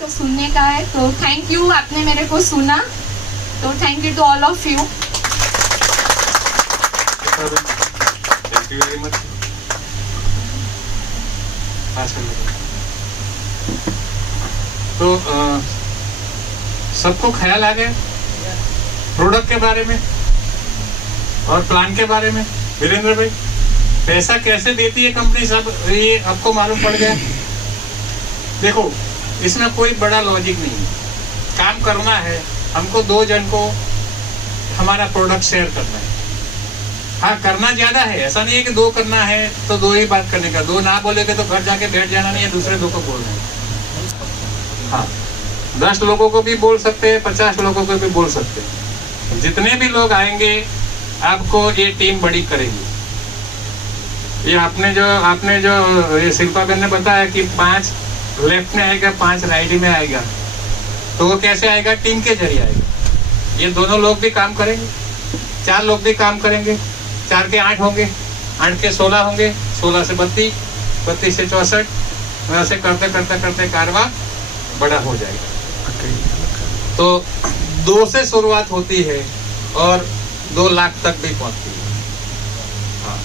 तो सुनने का है। तो थैंक यू, आपने मेरे को सुना, तो thank you to all of you. Thank you very much. तो सबको ख्याल आ गया प्रोडक्ट के बारे में और प्लान के बारे में। वीरेंद्र भाई, पैसा कैसे देती है कंपनी, सब ये आपको मालूम पड़ गया। देखो, इसमें कोई बड़ा लॉजिक नहीं है, काम करना है हमको, 2 जन को हमारा प्रोडक्ट शेयर करना है। हाँ, करना ज्यादा है, ऐसा नहीं है कि 2 करना है तो 2 ही बात करने का, 2 ना बोलेगे तो घर जाके बैठ जाना नहीं है, दूसरे 2 को बोलना है। हाँ, 10 लोगों को भी बोल सकते हैं, 50 लोगों को भी बोल सकते हैं। जितने भी लोग आएंगे आपको ये टीम बड़ी करेगी। ये आपने जो ये शिल्पा बहन ने बताया कि 5 लेफ्ट में आएगा, 5 राइट में आएगा, तो वो कैसे आएगा? टीम के जरिए आएगा। ये दोनों लोग भी काम करेंगे, 4 लोग भी काम करेंगे, 4 के 8 होंगे, 8 के 16 होंगे, 16 से 32, 32 से 64, वैसे करते करते करते कारवा बड़ा हो जाएगा। तो 2 से शुरुआत होती है और 2 लाख तक भी पहुंचती है। हाँ,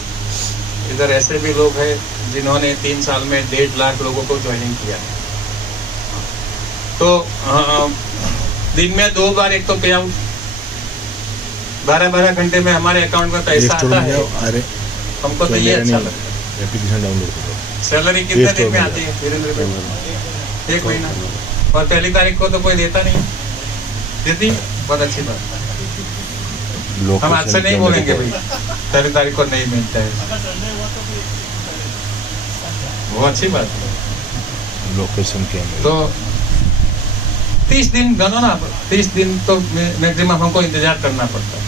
इधर ऐसे भी लोग हैं जिन्होंने 3 साल में 1.5 लाख लोगों को ज्वाइनिंग किया है। तो दिन में 2 बार एक तो पे आउट, 12-12 घंटे में हमारे अकाउंट में पैसा आता है। हमको तो ये अच्छा लगता है। सैलरी कितने दिन में आती है वीरेंद्र भाई? 1 महीना, और पहली तारीख को तो कोई देता नहीं। देती, बहुत अच्छी बात। हम आज से नहीं बोलेंगे भाई पहली तारीख को नहीं मिलता है, वो अच्छी बात है। लोकेशन क्या है? तो 30 दिन गनो ना, 30 दिन तो मैक्सिमम हमको इंतजार करना पड़ता है।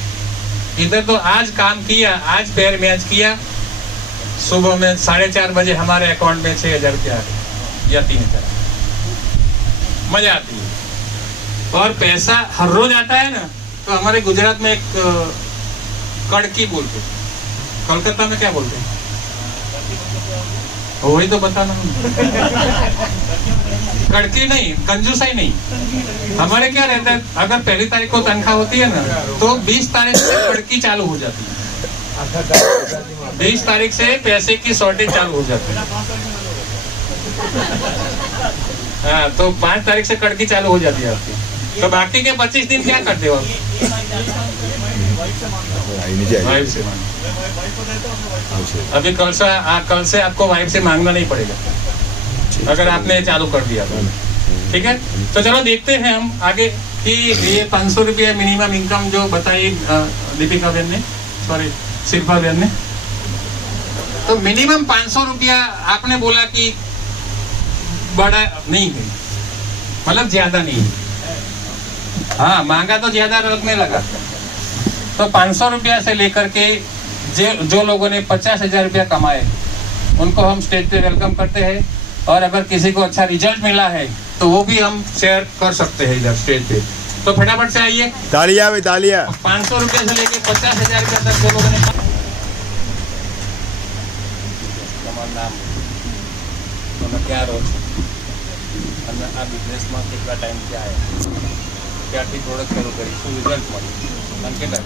इधर तो आज काम किया, आज पैर मैच किया, सुबह में 4:30 बजे हमारे अकाउंट में 6,000 रुपया या 3,000, मजा आती है। और पैसा हर रोज आता है ना, तो हमारे गुजरात में एक कड़की बोलते, कोलकाता में क्या बोलते हैं? वही तो बताना। कड़की नहीं, कंजूसाई नहीं। हमारे क्या रहता है, अगर पहली तारीख को तनख्वाह होती है ना, तो 20 तारीख से कड़की चालू हो जाती है। 20 तारीख से पैसे की शॉर्टेज चालू हो जाती है। हाँ, तो 5 तारीख से कड़की चालू हो जाती है आपकी। तो बाकी के 25 दिन क्या करते हो? वाइफ से मांगो। अभी कल से आपको वाइफ से मांगना नहीं पड़ेगा अगर आपने चालू कर दिया तो। ठीक है, तो चलो देखते हैं हम आगे कि ये 500 रुपये मिनिमम इनकम जो बताई दीपिका बहन ने, सॉरी शिल्पा बहन ने, तो मिनिमम 500 रुपया आपने बोला कि बड़ा नहीं है, मतलब ज्यादा नहीं है। हाँ, मांगा तो ज्यादा रखने लगा। तो 500 रुपया से लेकर के जो लोगों ने 50,000 रुपया कमाए उनको हम स्टेज पे वेलकम करते हैं। और अगर किसी को अच्छा रिजल्ट मिला है तो वो भी हम शेयर कर सकते हैं इधर स्टेज पे। तो फटाफट से आइए, तालियां भाई तालियां। 500 रुपये से लेके 50,000 रुपया तक जो लोगों ने क्या रोज આ બિઝનેસમાં કેટલા ટાઈમ થી આવ્યા, ક્યારથી પ્રોડક્ટ શરૂ કરી, શું રિઝલ્ટ મળ્યું અને કેટલા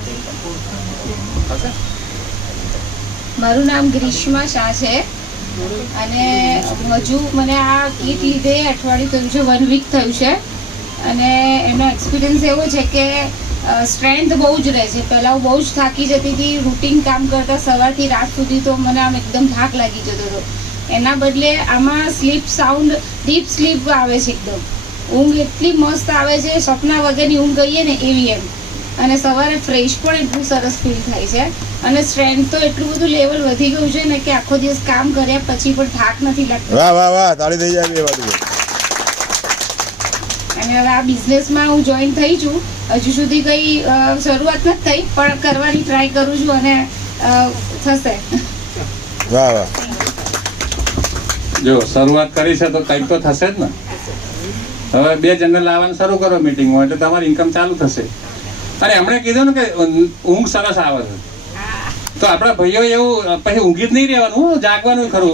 હશે? મારું નામ ગ્રીષ્મા શાહ છે અને હજુ મને આ કીટ લીધે અઠવાડિયું થયું છે, 1 વીક થયું છે અને એનો એક્સપિરિયન્સ એવો છે કે સ્ટ્રેન્થ બહુ જ રહે છે. પહેલાં હું બહુ જ થાકી જતી હતી, રૂટીન કામ કરતાં સવારથી રાત સુધી, તો મને આમ એકદમ થાક લાગી જતો હતો. એના બદલે આમાં સ્લીપ સાઉન્ડ, ડીપ સ્લીપ આવે છે, એકદમ ઊંઘ એટલી મસ્ત આવે છે, સપના વગરની ઊંઘ કહીએ ને એવી એમ. અને સવારે ફ્રેશ પણ એટલું સરસ ફીલ થાય છે અને સ્ટ્રેન્થ તો એટલું બધું લેવલ વધી ગયું છે ને કે આખો દિવસ કામ કર્યા પછી પણ થાક નથી લાગતો. વાહ વાહ વાહ, તાળી થઈ જાય બે બાજુ. અને હવે આ બિઝનેસમાં હું જોઈન થઈ છું, હજુ સુધી કંઈ શરૂઆત નથી થઈ, પણ કરવાની ટ્રાય કરું છું અને થશે. વાહ વાહ. જો શરૂઆત કરી છે તો કંઈક તો થશે જ ને. હવે 2 જણને લાવવાનું શરૂ કરો મીટિંગમાં, એટલે તમારી ઇન્કમ ચાલુ થશે. અરે એમણે કીધું ને કે ઊંઘ સરસ આવે છે, તો આપણા ભાઈઓ એવું પછી ઊંઘી જ નહીં રહેવાનું, જાગવાનું ખરું.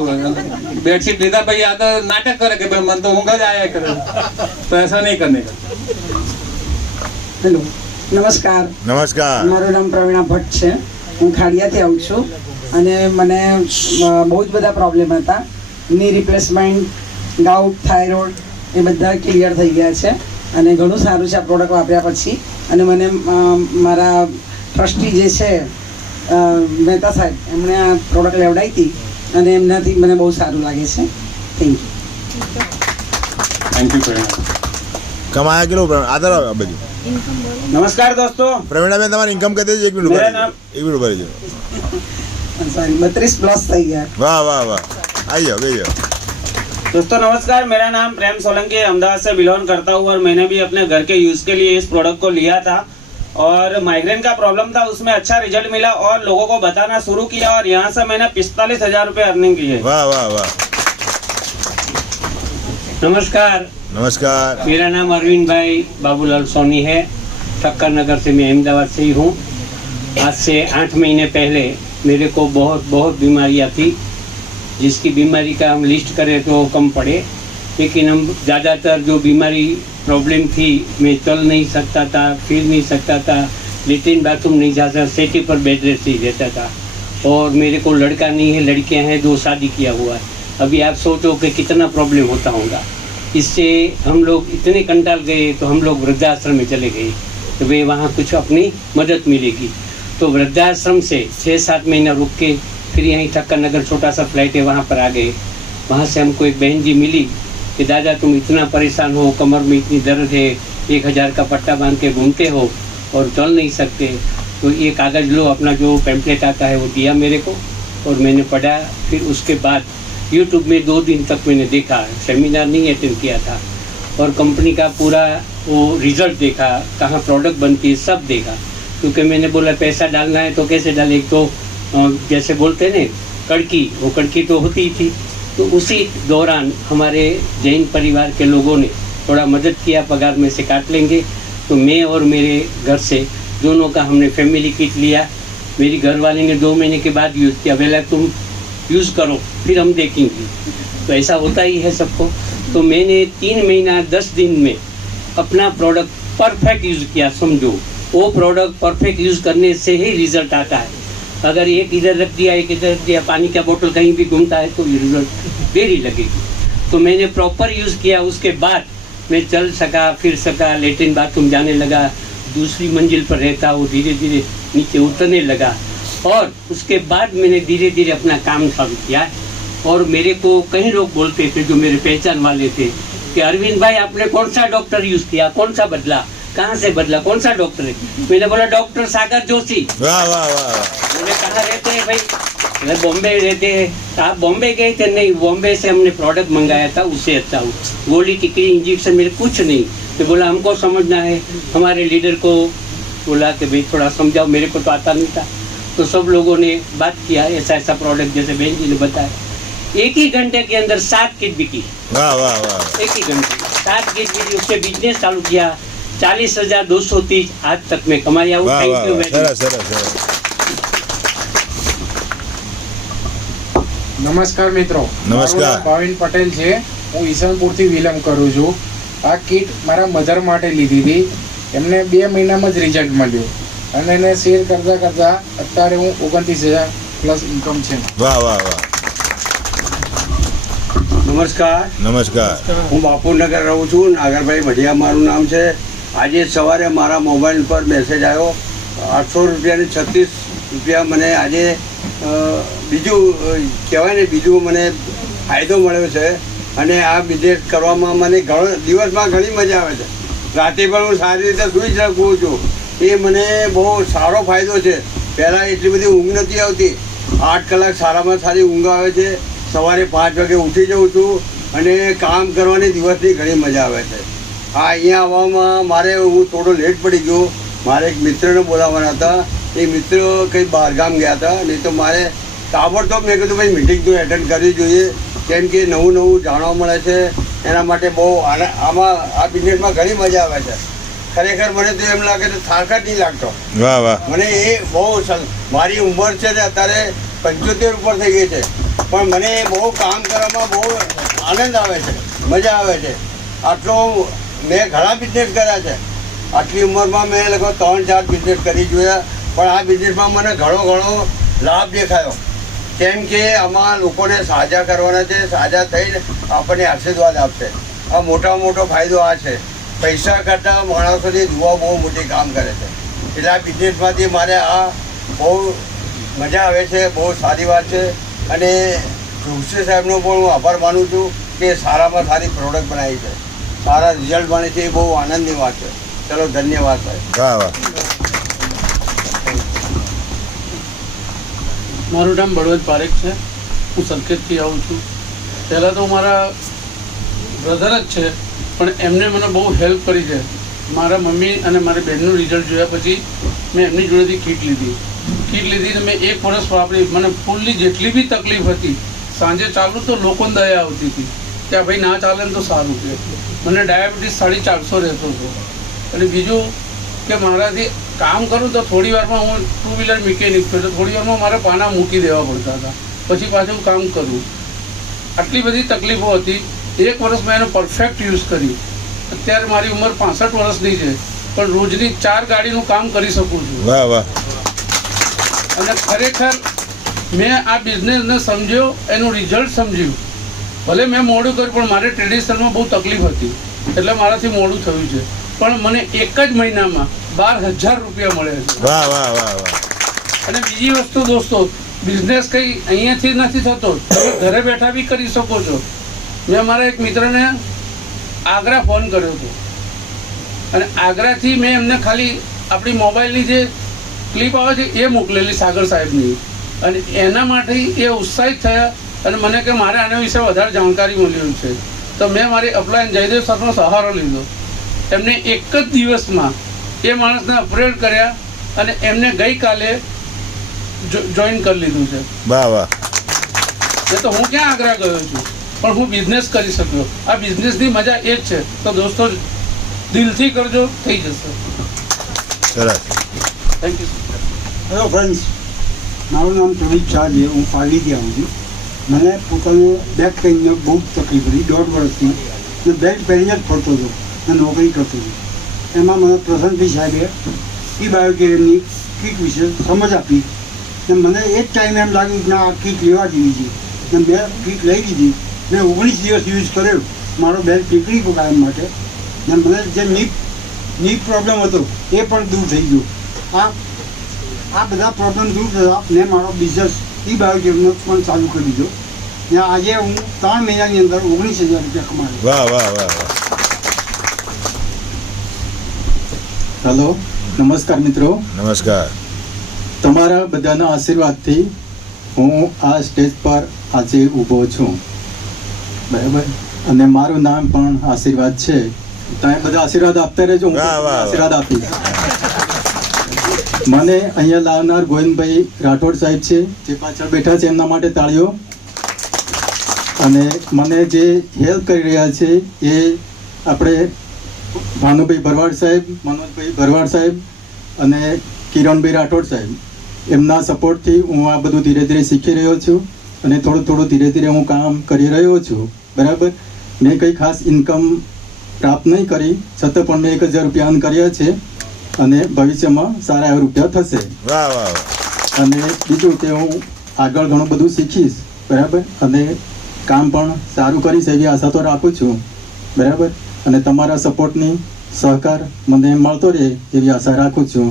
બેડશીટ લીધા પછી આ તો નાટક કરે કે ભાઈ મને તો ઊંઘ જ આયા કરે, તો ऐसा नहीं करने का. હેલો, નમસ્કાર. નમસ્કાર. મારું નામ પ્રવીણા ભટ્ટ છે. હું ખાડિયાથી આવું છું અને મને બહુ જ બધા પ્રોબ્લેમ હતા. ની રિપ્લેસમેન્ટ, ગાઉટ, થાઇરોઇડ એ બધા ક્લિયર થઈ ગયા છે અને ઘણું સારું છે આ પ્રોડક્ટ વાપર્યા પછી. અને મને મારા ટ્રસ્ટી જે છે મહેતા સાહેબ, એમણે આ પ્રોડક્ટ લેવડાવી હતી અને એમનાથી મને બહુ સારું લાગે છે. Thank you. થેન્ક યુ પ્રેરણા. કમાયા કેટલું આદર આ બધું? नमस्कार दोस्तों, પ્રવીણાબેન તમારી ઇન્કમ કઈ છે? 1 મિનિટ मेरा ઉભા नाम રહેજો. 1 મિનિટ ઉભા રહેજો. સોરી, 32 પ્લસ થઈ ગયા. વાહ વાહ વાહ, આવી જાઓ બેસી જાઓ. दोस्तों नमस्कार, मेरा नाम प्रेम सोलंकी अहमदाबाद से बिलोंग करता हूँ और मैंने भी अपने घर के यूज़ के लिए इस प्रोडक्ट को लिया था और माइग्रेन का प्रॉब्लम था, उसमें अच्छा रिजल्ट मिला और लोगों को बताना शुरू किया और यहाँ से मैंने 45,000 रुपये अर्निंग की है. વાહ વાહ વાહ. नमस्कार, નમસ્કાર. मेरा नाम अरविंद भाई बाबूलाल सोनी है. ठक्कर नगर से मैं अहमदाबाद से ही हूँ. आज से 8 महीने पहले मेरे को बहुत बीमारियाँ थी, जिसकी बीमारी का हम लिस्ट करें तो कम पड़े, लेकिन हम ज़्यादातर जो बीमारी प्रॉब्लम थी, मैं चल नहीं सकता था, फिर नहीं सकता था, लेट्रिन बाथरूम नहीं जाता, सेटी पर बेड रेस्ट ही रहता था. और मेरे को लड़का नहीं है, लड़कियां हैं, 2 शादी किया हुआ है. अभी आप सोचो कि कितना प्रॉब्लम होता होगा. इससे हम लोग इतने कंटाल गए तो हम लोग वृद्धाश्रम में चले गए, तो वे वहाँ कुछ अपनी मदद मिलेगी. तो वृद्धाश्रम से 6-7 महीना रुक के फिर यहीं ठक्कर नगर छोटा सा फ्लैट है, वहाँ पर आ गए. वहाँ से हमको एक बहन जी मिली कि दादा तुम इतना परेशान हो, कमर में इतनी दर्द है, 1,000 का पट्टा बांध के घूमते हो और चल नहीं सकते, तो ये कागज़ लो, अपना जो पैम्पलेट आता है वो दिया मेरे को और मैंने पढ़ा. फिर उसके बाद यूट्यूब में 2 दिन तक मैंने देखा, सेमिनार नहीं अटेंड किया था, और कंपनी का पूरा वो रिजल्ट देखा, कहाँ प्रोडक्ट बनती है सब देखा. क्योंकि मैंने बोला पैसा डालना है तो कैसे डाले, एक तो जैसे बोलते हैं ना कड़की, वो कड़की तो होती ही थी. तो उसी दौरान हमारे जैन परिवार के लोगों ने थोड़ा मदद किया, पगार में से काट लेंगे. तो मैं और मेरे घर से दोनों का हमने फैमिली किट लिया. मेरी घरवाली ने 2 महीने के बाद यूज़ किया, बोला तुम यूज़ करो फिर हम देखेंगे. तो ऐसा होता ही है सबको. तो मैंने 3 महीना 10 दिन में अपना प्रोडक्ट परफेक्ट यूज़ किया. समझो, वो प्रोडक्ट परफेक्ट यूज़ करने से ही रिज़ल्ट आता है. अगर एक इधर रख दिया, एक इधर रख दिया, पानी का बोतल कहीं भी घूमता है तो रिजल्ट देरी लगेगी. तो मैंने प्रॉपर यूज़ किया. उसके बाद मैं चल सका, फिर सका, लेट्रिन बाथरूम जाने लगा, दूसरी मंजिल पर रहता वो धीरे धीरे नीचे उतरने लगा. और उसके बाद मैंने धीरे धीरे अपना काम चालू किया. और मेरे को कई लोग बोलते थे जो मेरे पहचान वाले थे कि अरविंद भाई आपने कौन सा डॉक्टर यूज़ किया, कौन सा बदला, कहाँ से बदला, कौन सा डॉक्टर है. मैंने बोला डॉक्टर सागर जोशी. વાહ વાહ વાહ. बोले कहाँ रहते हैं भाई, मैं बॉम्बे रहते हैं. तो आप बॉम्बे गए थे? नहीं, बॉम्बे से हमने प्रोडक्ट मंगाया था, उससे अच्छा हूँ. गोली टिकड़ी इंजेक्शन मेरे कुछ नहीं. तो बोला हमको समझना है. हमारे लीडर को बोला कि भाई थोड़ा समझाओ, मेरे को तो आता नहीं था. तो सब लोगों ने बात किया, ऐसा ऐसा प्रोडक्ट जैसे बहन जी ने बताया. 1 ही घंटे के अंदर 7 किट बिकी. વાહ વાહ વાહ. 1 ही घंटे 7 किट बिकी. उससे बिजनेस चालू किया. 40,230 आज तक मैं कमाया हूँ. વાહ थैंक વાહ यू વાહ. Very much. સરસ સરસ સરસ. નમસ્કાર મિત્રો, નમસ્કાર. મારું નામ ભાવિન પટેલ છે. હું ઈસનપુરથી વિલંબ કરું છું. આ કીટ મારા મધર માટે લીધી હતી. એમને 2 મહિનામાં જ રિઝલ્ટ મળ્યું અને એને શેર કરતાં કરતાં અત્યારે હું 29,000 પ્લસ ઇન્કમ છે. વાહ વાહ વાહ. નમસ્કાર, નમસ્કાર. હું બાપુનગર રહું છું. નાગરભાઈ ભડિયા મારું નામ છે. આજે સવારે મારા મોબાઈલ પર મેસેજ આવ્યો, 800 રૂપિયાની 36 રૂપિયા મને આજે બીજું કહેવાય ને, બીજું મને ફાયદો મળ્યો છે. અને આ બિઝનેસ કરવામાં મને દિવસમાં ઘણી મજા આવે છે. રાતે પણ હું સારી રીતે સૂઈ શકું છું. એ મને બહુ સારો ફાયદો છે. પહેલાં એટલી બધી ઊંઘ નથી આવતી. 8 કલાક સારામાં સારી ઊંઘ આવે છે. સવારે 5 વાગે ઉઠી જાઉં છું અને કામ કરવાની દિવસની ઘણી મજા આવે છે. હા, અહીંયા આવવામાં મારે હું થોડો લેટ પડી ગયો. મારે એક મિત્રને બોલાવવાના હતા. એ મિત્ર કંઈ બહારગામ ગયા હતા. નહીં તો મારે તાબડતોબ મેં કીધું ભાઈ મિટિંગ તો એટેન્ડ કરવી જોઈએ, કેમ કે નવું જાણવા મળે છે. એના માટે બહુ આમાં આ બિઝનેસમાં ઘણી મજા આવે છે. ખરેખર મને તો એમ લાગે તો થાક જ નહીં લાગતો. વાહ વાહ મને એ બહુ મારી ઉંમર છે ને અત્યારે 75 ઉપર થઈ ગઈ છે, પણ મને બહુ કામ કરવામાં બહુ આનંદ આવે છે, મજા આવે છે. આટલો મેં ઘણા બિઝનેસ કર્યા છે. આટલી ઉંમરમાં મેં લગભગ 3-4 બિઝનેસ કરી જોયા, પણ આ બિઝનેસમાં મને ઘણો લાભ દેખાયો. કેમ કે આમાં લોકોને સાજા કરવાના છે, સાજા થઈને આપણને આશીર્વાદ આપશે. આ મોટો ફાયદો આ છે. પૈસા કરતાં માણસોની દુઆ બહુ મોટી કામ કરે છે. એટલે આ બિઝનેસમાંથી મારે આ બહુ મજા આવે છે, બહુ સારી વાત છે. અને જોશી સાહેબનો પણ હું આભાર માનું છું કે સારામાં સારી પ્રોડક્ટ બનાવી છે, સારા રિઝલ્ટ બને છે. એ બહુ આનંદની વાત છે. ચલો, ધન્યવાદ સાહેબ. વાહ વાહ મારું નામ બળવંત પારેખ છે. હું સંકેતથી આવું છું. પહેલાં તો મારા બ્રધર જ છે, પણ એમને મને બહુ હેલ્પ કરી છે. મારા મમ્મી અને મારી બહેનનું રિઝલ્ટ જોયા પછી મેં એમની જોડેથી કીટ લીધી ને મેં 1 વર્ષ વાપરી. મને ફૂલની જેટલી બી તકલીફ હતી, સાંજે ચાલુ તો લોકોને દયા આવતી હતી કે ભાઈ ના ચાલે ને તો સારું કે. મને ડાયાબિટીસ 450 રહેતો હતો. અને બીજું કે મારાથી કામ કરું તો થોડી વારમાં હું 2 વ્હીલર મિકેનિક છું, તો થોડી વારમાં મારે પાના મૂકી દેવા પડતા હતા, પછી પાછું કામ કરવું. આટલી બધી તકલીફો હતી. 1 વર્ષ મેં એનો પરફેક્ટ યુઝ કર્યું. અત્યારે મારી ઉંમર 65 વર્ષની છે, પણ રોજની 4 ગાડીનું કામ કરી શકું છું. વાહ વાહ અને ખરેખર મેં આ બિઝનેસને સમજ્યો, એનું રિઝલ્ટ સમજ્યું. ભલે મેં મોડું કર્યું, પણ મારે ટ્રેડિશનલમાં બહુ તકલીફ હતી, એટલે મારાથી મોડું થયું છે. પણ મને એક જ મહિનામાં 12,000 રૂપિયા મળે છે. વાહ વાહ વાહ વાહ અને બીજી વસ્તુ દોસ્તો, બિઝનેસ કંઈ અહીંયાથી નથી થતો, તમે ઘરે બેઠા બી કરી શકો છો. મેં મારા એક મિત્રને આગ્રા ફોન કર્યો હતો, અને આગ્રાથી મેં એમને ખાલી આપણી મોબાઈલની જે ક્લિપ આવે છે એ મોકલેલી સાગર સાહેબની, અને એના માટે એ ઉત્સાહિત થયા અને મને કે મારે આના વિશે વધારે જાણકારી મળી છે. તો મેં મારી અપલાઈન જયદેવ સરનો સહારો લીધો. એમને એક જ દિવસમાં એ માણસને અપગ્રેડ કર્યા અને એમને ગઈકાલે જોઈન કરી લીધું છે. વાહ વાહ એ તો હું ક્યાં આગ્રા ગયો છું, પણ હું બિઝનેસ કરી શક્યો. આ બિઝનેસની મજા એ જ છે. તો દોસ્તો દિલથી કરજો, થઈ જશે. સરસ. Thank you. હેલો ફ્રેન્ડ્સ, મારું નામ પ્રવીણ શાહ છે. હું પાલડીથી આવું છું. મને પોતાને બેક પેઇનની બહુ તકલીફ હતી 1.5 વર્ષથી. મેં બેલ્ટ પહેરીને જ ફરતો હતો અને નોકરી કરતો હતો. એમાં મને પ્રસન્નભાઈ સાહેબે બાયોકેરની કીટ વિશે સમજ આપી, ને મને એ જ ટાઈમે એમ લાગ્યું કે આ કીટ લેવા જેવી છે. ને મેં કીટ લઈ લીધી. મેં 19 દિવસ યુઝ કર્યો. મારો બેલ્ટ નીકળી ગયો કાયમ માટે. ને મને જે ની પ્રોબ્લેમ હતો એ પણ દૂર થઈ ગયો. આ બધા પ્રોબ્લેમ દૂર થયા. મેં મારો બિઝનેસ બાયોકેરનો પણ ચાલુ કરી દીધો. ને આજે હું 3 મહિનાની અંદર 19,000 રૂપિયા કમાયો. વાહ વાહ વાહ વાહ હેલો, નમસ્કાર મિત્રો. નમસ્કાર. તમારા બધાના આશીર્વાદથી હું આ સ્ટેજ પર આજે ઊભો છું, બરાબર. અને મારું નામ પણ આશીર્વાદ છે. તમે બધા આશીર્વાદ આપતા રહેજો, હું આશીર્વાદ આપીશ. મને અહીંયા લાવનાર ગોવિંદભાઈ રાઠોડ સાહેબ છે, જે પાછળ બેઠા છે, એમના માટે તાળીઓ. અને મને જે હેલ્પ કરી રહ્યા છે એ આપણે ભાનુભાઈ ભરવાડ સાહેબ, મનોજભાઈ ભરવાડ સાહેબ અને કિરણભાઈ રાઠોડ સાહેબ, એમના સપોર્ટથી હું આ બધું ધીરે ધીરે શીખી રહ્યો છું અને થોડું ધીરે ધીરે હું કામ કરી રહ્યો છું, બરાબર. મેં કંઈ ખાસ ઇન્કમ પ્રાપ્ત નહીં કરી, છતાં પણ મેં 1,000 રૂપિયા અર્ન કર્યા છે અને ભવિષ્યમાં સારા એવા રૂપિયા થશે. વાહ વાહ વાહ. અને બીજું કે હું આગળ ઘણું બધું શીખીશ, બરાબર. અને કામ પણ સારું કરીશ એવી આશા તો રાખું છું, બરાબર. અને તમારા સપોર્ટની સહકાર મને મળતો રહે એવી આશા રાખું છું.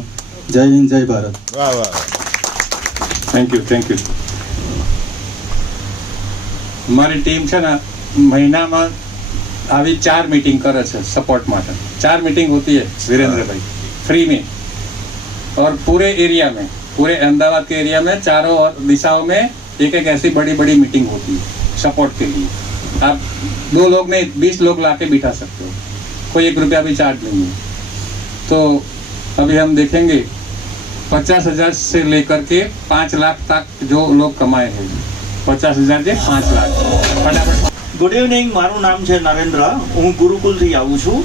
જય હિન્દ, જય ભારત. વાહ વાહ. Thank you. અમારી ટીમ છે ને મહિનામાં આવી 4 मीटिंग करे છે सपोर्ट માટે. 4 मीटिंग होती है वीरेंद्र भाई, फ्री में. और पूरे एरिया में, पूरे अहमदाबाद के एरिया में चारों दिशाओं में एक ऐसी बड़ी बड़ी मीटिंग होती है सपोर्ट के लिए. आप 2 लोग नहीं 20 लोग ला के बिठा सकते हो, कोई 1 रुपया भी चार्ज नहीं है. तो अभी हम देखेंगे 50,000 से लेकर के 5 लाख तक जो लोग कमाए हैं. 50,000 से 5 लाख फटाफट. ગુડ ઇવનિંગ, મારું નામ છે નરેન્દ્ર. હું ગુરુકુલથી આવું છું.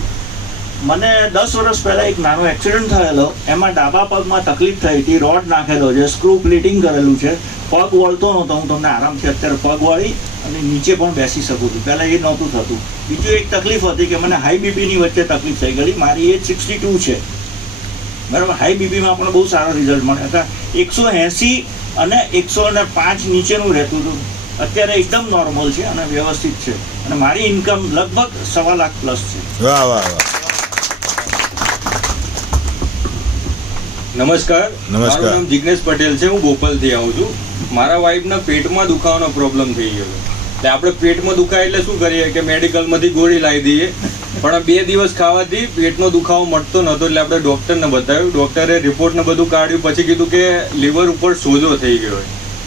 મને 10 વર્ષ પહેલાં એક નાનો એક્સિડન્ટ થયેલો, એમાં ડાબા પગમાં તકલીફ થઈ હતી, રોડ નાખેલો છે, સ્ક્રૂ પ્લીટિંગ કરેલું છે, પગ વળતો નહોતો. હું તમને આરામથી અત્યારે પગ વળી અને નીચે પણ બેસી શકું છું, પહેલાં એ નહોતું થતું. બીજું એક તકલીફ હતી કે મને હાઈ બીપીની વચ્ચે તકલીફ થઈ ગઈ. મારી એજ 62 છે, બરાબર. હાઈ બીપીમાં પણ બહુ સારા રિઝલ્ટ મળ્યા હતા. 180 અને 105 નીચેનું રહેતું હતું. અત્યારે એકદમ નોર્મલ છે અને વ્યવસ્થિત છે, અને મારી ઇન્કમ લગભગ 1.25 લાખ પ્લસ છે. વાહ વાહ વાહ. નમસ્કાર, મારું નામ જિગ્નેશ પટેલ છે. હું બોપલથી આવું છું. મારા વાઈફના પેટમાં દુખાવાનો પ્રોબ્લેમ થઈ ગયો છે. એટલે આપણે પેટમાં દુખાય એટલે શું કરીએ કે મેડિકલમાંથી ગોળી લાવી દઈએ, પણ 2 દિવસ ખાવાથી પેટનો દુખાવો મટતો નહોતો. એટલે આપણે ડૉક્ટરને બતાવ્યું. ડૉક્ટરે રિપોર્ટને બધું કાઢ્યું, પછી કીધું કે લીવર ઉપર સોજો થઈ ગયો.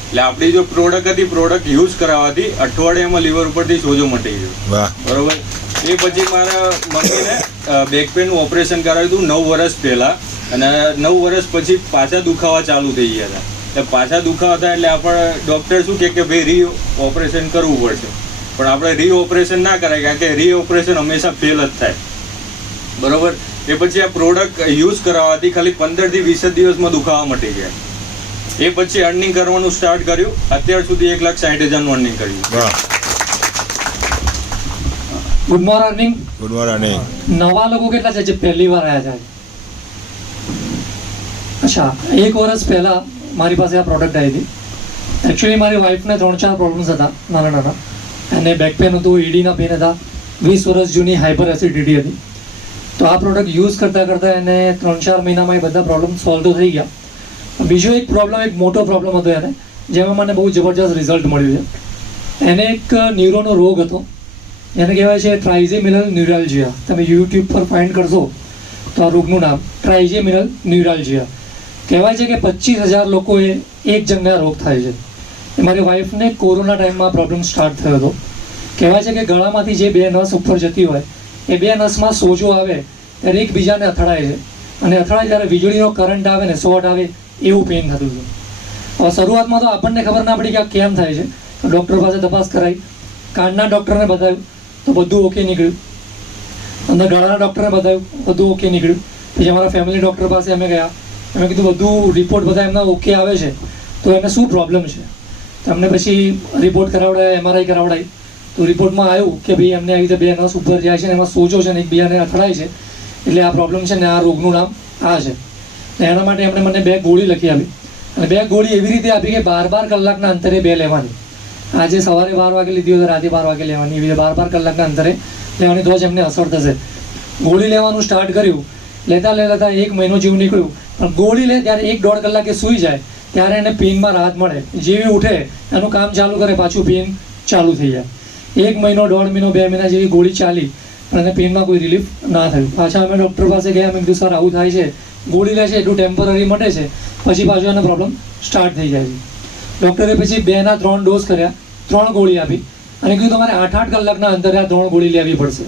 એટલે આપણી જો પ્રોડક્ટ હતી, પ્રોડક્ટ યુઝ કરાવવાથી અઠવાડિયામાં લીવર ઉપરથી સોજો મટી ગયો, બરોબર. એ પછી મારા મમ્મીને બેક પેનનું ઓપરેશન કરાવ્યું હતું 9 વર્ષ પહેલાં, અને 9 વર્ષ પછી પાછા દુખાવા ચાલુ થઈ ગયા હતા. એટલે પાછા દુખાવા થાય એટલે આપણે ડૉક્ટર શું કહે કે ભાઈ ઓપરેશન કરવું પડશે, પણ આપણે ઓપરેશન ના કરાય, કારણ કે ઓપરેશન હંમેશા ફેલ જ થાય, બરોબર. એ પછી આ પ્રોડક્ટ યુઝ કરાવવાથી ખાલી 15 થી 20 દિવસમાં દુખાવા મટી ગયા. એ પછી અર્નિંગ કરવાનું સ્ટાર્ટ કર્યું. અત્યાર સુધી 1,60,000નું અર્નિંગ કર્યું. Good morning. Good morning. નવા લોકો કેટલા છે જે પહેલી વાર આવ્યા છે? અચ્છા, 1 વર્ષ પહેલાં મારી પાસે આ પ્રોડક્ટ આવી હતી. એકચ્યુઅલી મારી વાઈફને 3-4 પ્રોબ્લેમ્સ હતા નાના નાના. એને બેક પેન હતું, ઈડીના પેન હતા, 20 વર્ષ જૂની હાઇપર એસિડિટી હતી. તો આ પ્રોડક્ટ યુઝ કરતાં કરતાં એને 3-4 મહિનામાં એ બધા પ્રોબ્લેમ સોલ્વ તો થઈ ગયા. બીજો એક પ્રોબ્લેમ, એક મોટો પ્રોબ્લેમ હતો એને, જેમાં મને બહુ જબરજસ્ત રિઝલ્ટ મળ્યું છે. એને એક ન્યુરોનો રોગ હતો, એને કહેવાય છે ટ્રાઇઝેમિનલ ન્યુરાલ્જિયા. તમે યુટ્યુબ પર ફાઇન્ડ કરશો તો આ રોગનું નામ ટ્રાઇઝેમિનલ ન્યુરાલ્જિયા કહેવાય છે. કે 25,000 લોકોએ એક જણને રોગ થાય છે. એ મારી વાઈફને કોરોના ટાઈમમાં પ્રોબ્લેમ સ્ટાર્ટ થયો હતો. કહેવાય છે કે ગળામાંથી જે 2 નસ ઉપર જતી હોય, એ 2 નસમાં સોજો આવે ત્યારે એકબીજાને અથડાય છે, અને અથડાય ત્યારે વીજળીનો કરંટ આવે ને શોર્ટ આવે એવું પેઇન થતું હતું. હવે શરૂઆતમાં તો આપણને ખબર ના પડી કે આ કેમ થાય છે. તો ડૉક્ટર પાસે તપાસ કરાવી, કાનના ડૉક્ટરને બતાવ્યું તો બધું ઓકે નીકળ્યું, અંદર ગળાના ડૉક્ટરને બતાવ્યું બધું ઓકે નીકળ્યું. પછી અમારા ફેમિલી ડૉક્ટર પાસે અમે ગયા, એમણે કીધું બધું રિપોર્ટ બધા એમના ઓકે આવે છે, તો એને શું પ્રોબ્લેમ છે. તો અમને પછી રિપોર્ટ કરાવડાય, MRI કરાવડાવી. તો રિપોર્ટમાં આવ્યું કે ભાઈ એમને આવી રીતે 2 નસ ઉપર જાય છે ને એમાં સોજો છે ને એકબીજાને અથડાય છે, એટલે આ પ્રોબ્લેમ છે ને આ રોગનું નામ આ છે. એના માટે એમણે મને 2 ગોળી લખી આપી, અને 2 ગોળી એવી રીતે આપી કે 12 કલાકના અંતરે 2 લેવાની. આજે સવારે 12 વાગે લીધી હોય તો રાતે 12 વાગે લેવાની, એવી રીતે 12 કલાકના અંતરે લેવાની, તો જ એમને અસર થશે. ગોળી લેવાનું સ્ટાર્ટ કર્યું, લેતા 1 મહિનો જેવું નીકળ્યું. પણ ગોળી લે ત્યારે 1-1.5 કલાકે સૂઈ જાય ત્યારે એને પેઇનમાં રાહત મળે. જેવી ઉઠે એનું કામ ચાલુ કરે, પાછું પેઇન ચાલુ થઈ જાય. 1 મહિનો, 1.5 મહિનો, 2 મહિના જેવી ગોળી ચાલી, પણ એને પેઇનમાં કોઈ રિલીફ ના થયું. પાછા અમે ડૉક્ટર પાસે ગયા, મેં કીધું સર આવું થાય છે, ગોળી લે છે એટલું ટેમ્પરરી મટે છે, પછી પાછું એનો પ્રોબ્લેમ સ્ટાર્ટ થઈ જાય છે. ડૉક્ટરે પછી 2ના 3 ડોઝ કર્યા, 3 ગોળી આપી, અને કીધું તમારે 8-8 કલાકના અંતરે આ 3 ગોળી લેવી પડશે.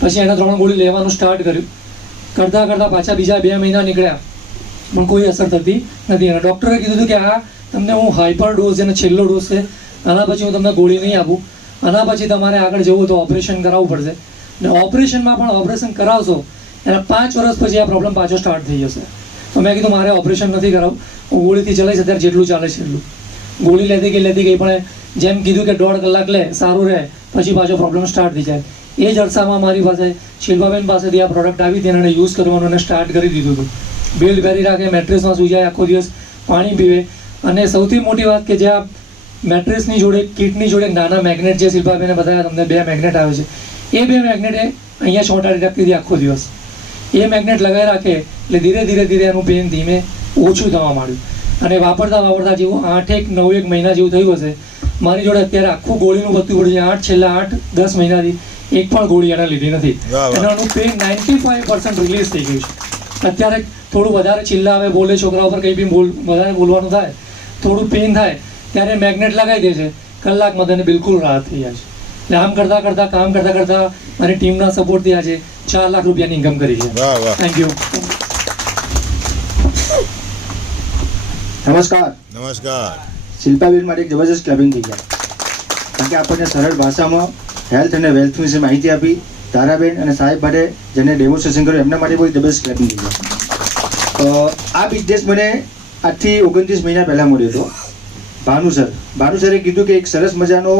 પછી એને 3 ગોળી લેવાનું સ્ટાર્ટ કર્યું. કરતાં કરતાં પાછા બીજા 2 મહિના નીકળ્યા, પણ કોઈ અસર થતી નથી. અને ડૉક્ટરે કીધું હતું કે આ તમને હું હાઇપર ડોઝ, અને છેલ્લો ડોઝ છે, આના પછી હું તમને ગોળી નહીં આપું, આના પછી તમારે આગળ જવું તો ઓપરેશન કરાવવું પડશે. અને ઓપરેશનમાં પણ ઓપરેશન કરાવશો એના 5 વર્ષ પછી આ પ્રોબ્લેમ પાછો સ્ટાર્ટ થઈ જશે. તો મેં કીધું મારે ઓપરેશન નથી કરાવવું, હું ગોળીથી ચલાવીશ, અત્યારે જેટલું ચાલે છે એટલું. ગોળી લેતી ગઈ, પણ જેમ કીધું કે 1.5 કલાક લે, સારું રહે, પછી પાછો પ્રોબ્લેમ સ્ટાર્ટ થઈ જાય. એ જ અરસામાં મારી પાસે શિલ્પાબેન પાસેથી આ પ્રોડક્ટ આવી હતી, અને યુઝ કરવાનું અને સ્ટાર્ટ કરી દીધું હતું. બેલ્ટ પહેરી રાખે, મેટ્રેસમાં સૂઈ જાય, આખો દિવસ પાણી પીવે. અને સૌથી મોટી વાત કે જે આ મેટ્રેસની જોડે, કીટની જોડે નાના મેગ્નેટ, જે શિલ્પાબેને બતાવ્યા તમને 2 મેગ્નેટ આવે છે, એ 2 મેગ્નેટે અહીંયા ચોંટાડી રાખતી હતી આખો દિવસ. એ મેગ્નેટ લગાવી રાખે એટલે ધીરે ધીરે એનું પેન ધીમે ઓછું થવા માંડ્યું. અને વાપરતા જેવું 8-9 મહિના જેવું થયું હશે. મારી જોડે અત્યારે આખું ગોળીનું બધું પડ્યું છે. છેલ્લા 8-10 મહિનાથી એક પણ ગોળી એને લીધી નથી. એનું પેન 95% રિલીઝ થઈ ગયું છે. અત્યારે થોડું વધારે ચિલ્લા આવે, બોલે, છોકરા ઉપર કંઈ બી વધારે બોલવાનું થાય, થોડું પેન થાય ત્યારે મેગ્નેટ લગાવી દે છે, કલાકમાં તેને બિલકુલ રાહત થઈ જાય છે. એટલે આમ કામ કરતાં મારી ટીમના સપોર્ટથી આજે 4 લાખ રૂપિયાની ઇન્કમ કરી છે. Thank you. નમસ્કાર. શિલ્પાબેન માટે એક જબરજસ્ત ક્લબિંગ થઈ જાય, કારણ કે આપણને સરળ ભાષામાં હેલ્થ અને વેલ્થ વિશે માહિતી આપી, ધારાબેન અને સાહેબ માટે જેને ડેમોન્સ્ટ્રેશન કર્યું એમના માટે બહુ જબરદસ્ત ક્લેપિંગ દીધું. આ બિઝનેસ મને આજથી 29 મહિના પહેલાં મળ્યો હતો. ભાનુસરે કીધું કે એક સરસ મજાનો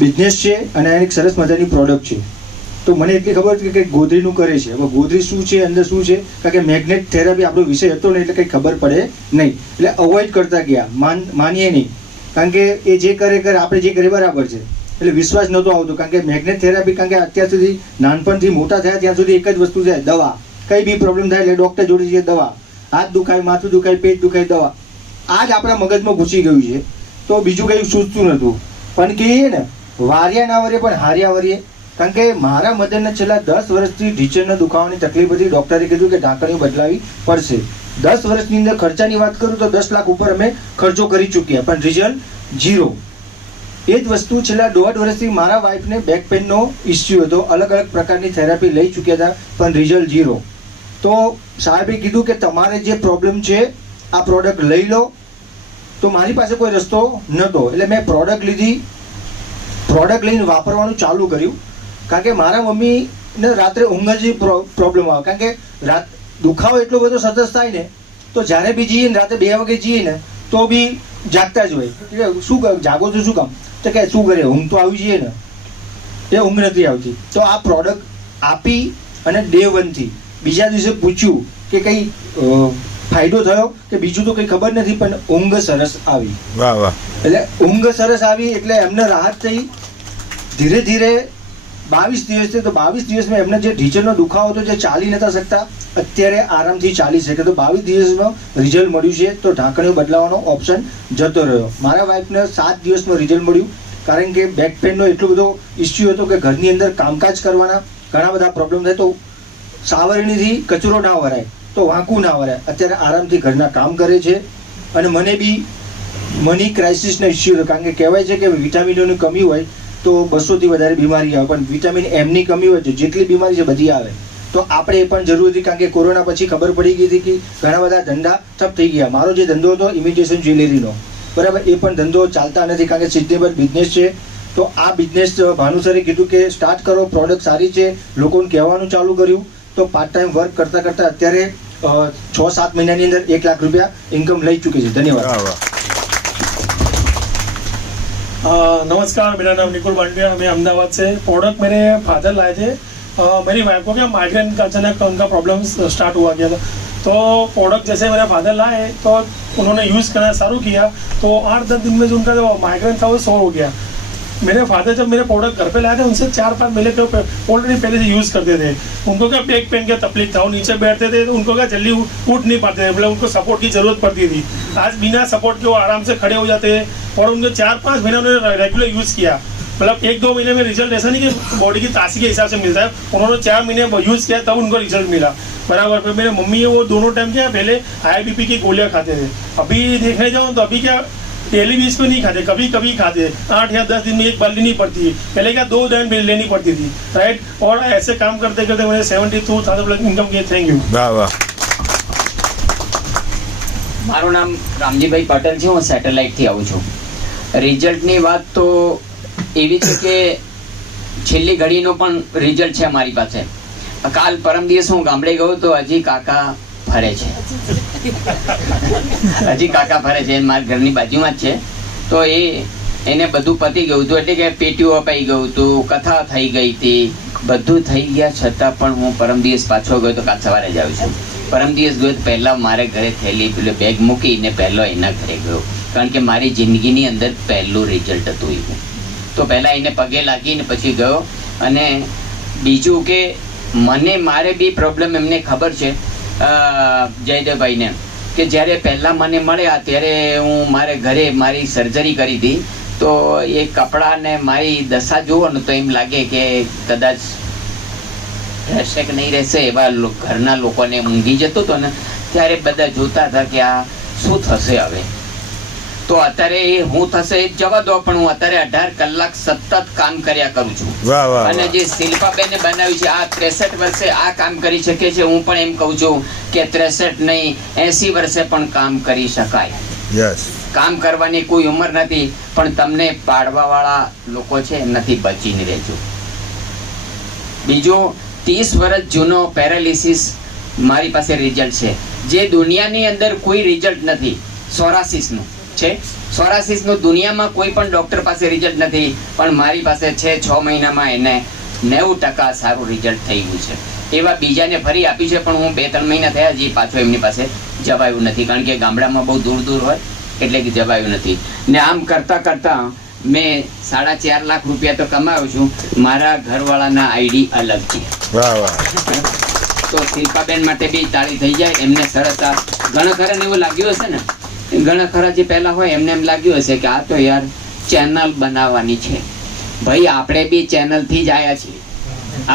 બિઝનેસ છે અને એક સરસ મજાની પ્રોડક્ટ છે. તો મને એટલી ખબર હતી કે ગોદરીનું કરે છે. હવે ગોદરી શું છે, અંદર શું છે, કારણ કે મેગ્નેટ થેરાપી આપણો વિષય હતો ને એટલે કંઈ ખબર પડે નહીં, એટલે અવોઇડ કરતા ગયા, માનીએ નહીં, કારણ કે એ જે કરે આપણે જે કરીએ બરાબર છે, એટલે વિશ્વાસ નહોતો આવતો. કારણ કે મેગ્નેટ થેરાપી, કારણ કે અત્યાર સુધી નાનપણથી મોટા થયા ત્યાં સુધી એક જ વસ્તુ છે, દવા. કંઈ બી પ્રોબ્લેમ થાય એટલે ડૉક્ટર જોડે જઈએ, દવા. હાથ દુખાય, માથું દુખાય, પેટ દુખાય, દવા. આ જ આપણા મગજમાં ઘૂસી ગયું છે. તો બીજું કંઈ સૂચતું નહોતું. પણ કહીએ ને વાર્યા ના વરીએ પણ હાર્યા વરીએ. કારણ કે મારા મધરને છેલ્લા 10 વર્ષથી ઢીચણના દુખાવાની તકલીફ હતી. ડૉક્ટરે કીધું કે ઢાંકણીઓ બદલાવી પડશે. 10 વર્ષની અંદર ખર્ચાની વાત કરું તો 10 લાખ ઉપર અમે ખર્ચો કરી ચૂક્યા, પણ રિઝલ્ટ 0. એ જ વસ્તુ છેલ્લા 1.5 વર્ષથી મારા વાઈફને બેક પેનનો ઇસ્યુ હતો. અલગ અલગ પ્રકારની થેરાપી લઈ ચૂક્યા હતા, પણ રિઝલ્ટ 0. તો સાહેબે કીધું કે તમારે જે પ્રોબ્લેમ છે આ પ્રોડક્ટ લઈ લો. તો મારી પાસે કોઈ રસ્તો નહોતો, એટલે મેં પ્રોડક્ટ લીધી. પ્રોડક્ટ લઈને વાપરવાનું ચાલુ કર્યું. કારણ કે મારા મમ્મીને રાત્રે ઊંઘ જ પ્રોબ્લેમ આવે. કારણ કે દુખાવો એટલો બધો સતત થાય ને, તો જ્યારે બી જઈએ ને રાતે 2 વાગે જઈએ ને તો બી જાગતા જ હોય. એટલે શું જાગો છો શું કામ? તો કે શું કરે, ઊંઘ તો આવી જઈએ ને, એ ઊંઘ નથી આવતી. તો આ પ્રોડક્ટ આપી અને ડે 1 થી બીજા દિવસે પૂછ્યું કે કંઈ ફાયદો થયો કે બીજું તો કંઈ ખબર નથી, પણ ઊંઘ સરસ આવી. વાહ વાહ. એટલે ઊંઘ સરસ આવી એટલે એમને રાહત થઈ. ધીરે ધીરે 22 દિવસ છે, તો 22 દિવસમાં એમને જે ઢીચણનો દુખાવો હતો, જે ચાલી નતા શકતા, અત્યારે આરામથી ચાલી શકે. તો 22 દિવસમાં રિઝલ્ટ મળ્યું છે. તો ઢાંકણીઓ બદલાવાનો ઓપ્શન જતો રહ્યો. મારા વાઈફને 7 દિવસમાં રિઝલ્ટ મળ્યું. કારણ કે બેક પેનનો એટલો બધો ઇસ્યુ હતો કે ઘરની અંદર કામકાજ કરવાના ઘણા બધા પ્રોબ્લેમ થાય. તો સાવરણીથી કચરો ના વરાય, તો વાંકું ના વરાય. અત્યારે આરામથી ઘરના કામ કરે છે. અને મને બી મની ક્રાઇસિસનો ઇસ્યુ હતો. કારણ કે કહેવાય છે કે વિટામિનોની કમી હોય તો 200 થી વધારે બીમારી આવે, પણ વિટામિન એમની કમી હોય તો જેટલી બીમારી છે બધી આવે. તો આપણે એ પણ જરૂર હતી. કારણ કે કોરોના પછી ખબર પડી ગઈ હતી કે ઘણા બધા ધંધા ઠપ થઈ ગયા. મારો જે ધંધો હતો ઇમિટેશન જ્વેલરીનો, બરાબર, એ પણ ધંધો ચાલતા નથી. કારણ કે સિઝનેબલ બિઝનેસ છે. તો આ બિઝનેસ ભાનુસરે કીધું કે સ્ટાર્ટ કરો, પ્રોડક્ટ સારી છે, લોકોને કહેવાનું ચાલુ કર્યું. તો પાર્ટ ટાઈમ વર્ક કરતાં કરતાં અત્યારે 6-7 મહિનાની અંદર 1 લાખ રૂપિયા ઇન્કમ લઈ ચૂકી છે. ધન્યવાद. नमस्कार, मेरा नाम निकुल बांडिया, मैं अहमदाबाद से. प्रोडक्ट मेरे फादर लाए थे. मेरी वाइफ को क्या माइग्रेन का अचानक उनका प्रॉब्लम स्टार्ट हुआ गया था. तो प्रोडक्ट जैसे मेरे फादर लाए तो उन्होंने यूज़ करना शुरू किया. तो 8-10 दिन में जो उनका जो माइग्रेन था वो सॉल्व हो गया. मेरे फादर जब मेरे प्रोडक्ट घर पे लाए थे उनसे 4-5 महीने तो ऑलरेडी पहले से यूज़ करते थे. उनको क्या बैक पेन का तकलीफ था, वो नीचे बैठते थे तो उनको क्या जल्दी उठ नहीं पाते थे, मतलब उनको सपोर्ट की ज़रूरत पड़ती थी. आज बिना सपोर्ट के वो आराम से खड़े हो जाते हैं. और उनके 4-5 महीने उन्होंने रेगुलर यूज़ किया. मतलब 1-2 महीने में रिजल्ट ऐसा नहीं कि बॉडी की तासी के हिसाब से मिलता है. उन्होंने 4 महीने यूज़ किया तब उनको रिजल्ट मिला. बराबर. फिर मेरे मम्मी है वो दोनों टाइम क्या पहले हाई बीपी की गोलियां खाते थे. अभी देखने जाऊँ तो अभी क्या डेली बेस पे नहीं खाते, कभी कभी खाते. 8 या 10 दिन में एक बार लेनी पड़ती है. पहले क्या 2 दिन लेनी पड़ती थी, राइट. और ऐसे काम करते करते मैंने 72,000 इनकम की. Thank you. વાહ વાહ. મારું નામ રામજીભાઈ પટેલ છે. હું સેટેલાઇટથી આવું છું. રિઝલ્ટની વાત તો એવી છે કે છેલ્લી ઘડીનો પણ રિઝલ્ટ છે અમારી પાસે. કાલ પરમ દિવસ હું ગામડે ગયો તો હજી કાકા ફરે છે. હજી કાકા ફરે છે, મારા ઘરની બાજુમાં જ છે. તો એને બધું પતી ગયું હતું, એટલે કે પેટીઓ અપાઈ ગયું હતું, કથા થઈ ગઈ હતી, બધું થઈ ગયા છતાં પણ હું પરમ દિવસ પાછો ગયો તો કાલ સવારે જ આવું છું. પરમ દિવસ ગયો તો પહેલાં મારે ઘરે થયેલી પેલું બેગ મૂકીને પહેલો એના ઘરે ગયો. કારણ કે મારી જિંદગીની અંદર પહેલું રિઝલ્ટ હતું એવું. તો પહેલાં એને પગે લાગીને પછી ગયો. અને બીજું કે મારે બી પ્રોબ્લેમ એમને ખબર છે જયદેવભાઈને, કે જ્યારે પહેલાં મને મળ્યા ત્યારે હું મારે ઘરે મારી સર્જરી કરી હતી. તો એ કપડાને મારી દશા જુઓ ને તો એમ લાગે કે કદાચ રહેશે કે નહીં રહેશે એવા ઘરના લોકોને ઊંઘી જતો હતો ને, ત્યારે બધા જોતા હતા કે આ શું થશે હવે. તો અત્યારે એ હું થશે એ જવા દો, પણ હું અત્યારે 18 કલાક સતત કામ કર્યા કરું છું. અને જે શિલ્પાબેને બનાવ્યું છે આ 63 વર્ષે આ કામ કરી શકે છે. હું પણ એમ કહું છું કે 63 નહીં 80 વર્ષે પણ કામ કરી શકાય. કામ કરવાની કોઈ ઉંમર નથી, પણ તમને પાડવા વાળા લોકો છે એમનાથી બચીને રહેજો. બીજું 30 વર્ષ જૂનો પેરાલિસિસ મારી પાસે રિઝલ્ટ છે, જે દુનિયાની અંદર કોઈ રિઝલ્ટ નથી. સોરાસિસનું છે, સોરાસિસનું દુનિયામાં કોઈ પણ ડૉક્ટર પાસે રિઝલ્ટ નથી, પણ મારી પાસે છે. 6 મહિનામાં એને 90% સારું રિઝલ્ટ થઈ ગયું છે. એવા બીજાને ફરી આપ્યું છે, પણ હું 2-3 મહિના થયા હજી પાછો એમની પાસે જવાયું નથી, કારણ કે ગામડામાં બહુ દૂર દૂર હોય એટલે કે જવાયું નથી. ને આમ કરતાં કરતાં મેં 4.5 લાખ રૂપિયા તો કમાયો છું. મારા ઘરવાળાના આઈડી અલગ છે. તો શિલ્પાબેન માટે બી તાળી થઈ જાય. એમને સરસ આ ઘણા ખરાને એવું લાગ્યું હશે ને, ઘણા ખરા જે પહેલા હોય એમને એમ લાગ્યું હશે કે આ તો યાર ચેનલ બનાવવાની છે. ભાઈ આપણે બી ચેનલથી જ આવ્યા છીએ.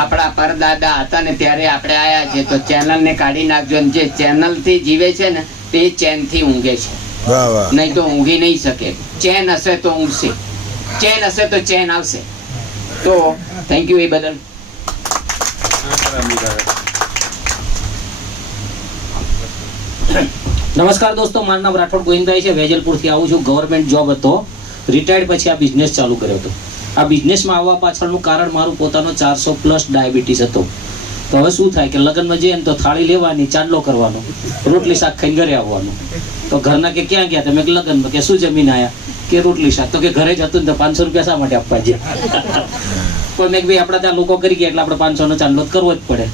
આપણા પરદાદા હતા ને ત્યારે આપણે આવ્યા છે, તો ચેનલને કાઢી નાખજો. જે ચેનલથી જીવે છે ને તે ચેનથી ઊંઘે છે, નહીં તો ઊંઘી નહીં શકે. ચેન હશે તો ઊંઘશે, ચેન હશે તો ચેન આવશે. તો થેન્ક યુ એ બદલ. નમસ્કાર દોસ્તો, મારું નામ રાઠોડ ગોવિંદભાઈ છે. વેજલપુરથી આવું છું. ગવર્મેન્ટ જોબ હતો, રિટાયર્ડ પછી આ બિઝનેસ ચાલુ કર્યો હતો. આ બિઝનેસમાં આવવા પાછળનું કારણ મારું પોતાનો 400+ ડાયાબિટીસ હતો. તો હવે શું થાય કે લગ્નમાં જઈએ ને તો થાળી લેવાની, ચાંદલો કરવાનો, રોટલી શાક ખાઈને ઘરે આવવાનું. તો ઘરના કે ક્યાં ગયા તમે? લગ્નમાં. કે શું જમીન આવ્યા? કે રોટલી શાક. તો કે ઘરે જ હતું ને તો 500 રૂપિયા શા માટે આપવા છે? પણ મેં ભાઈ આપણા ત્યાં લોકો કરી ગયા એટલે આપણે 500નો ચાંદલો કરવો જ પડે.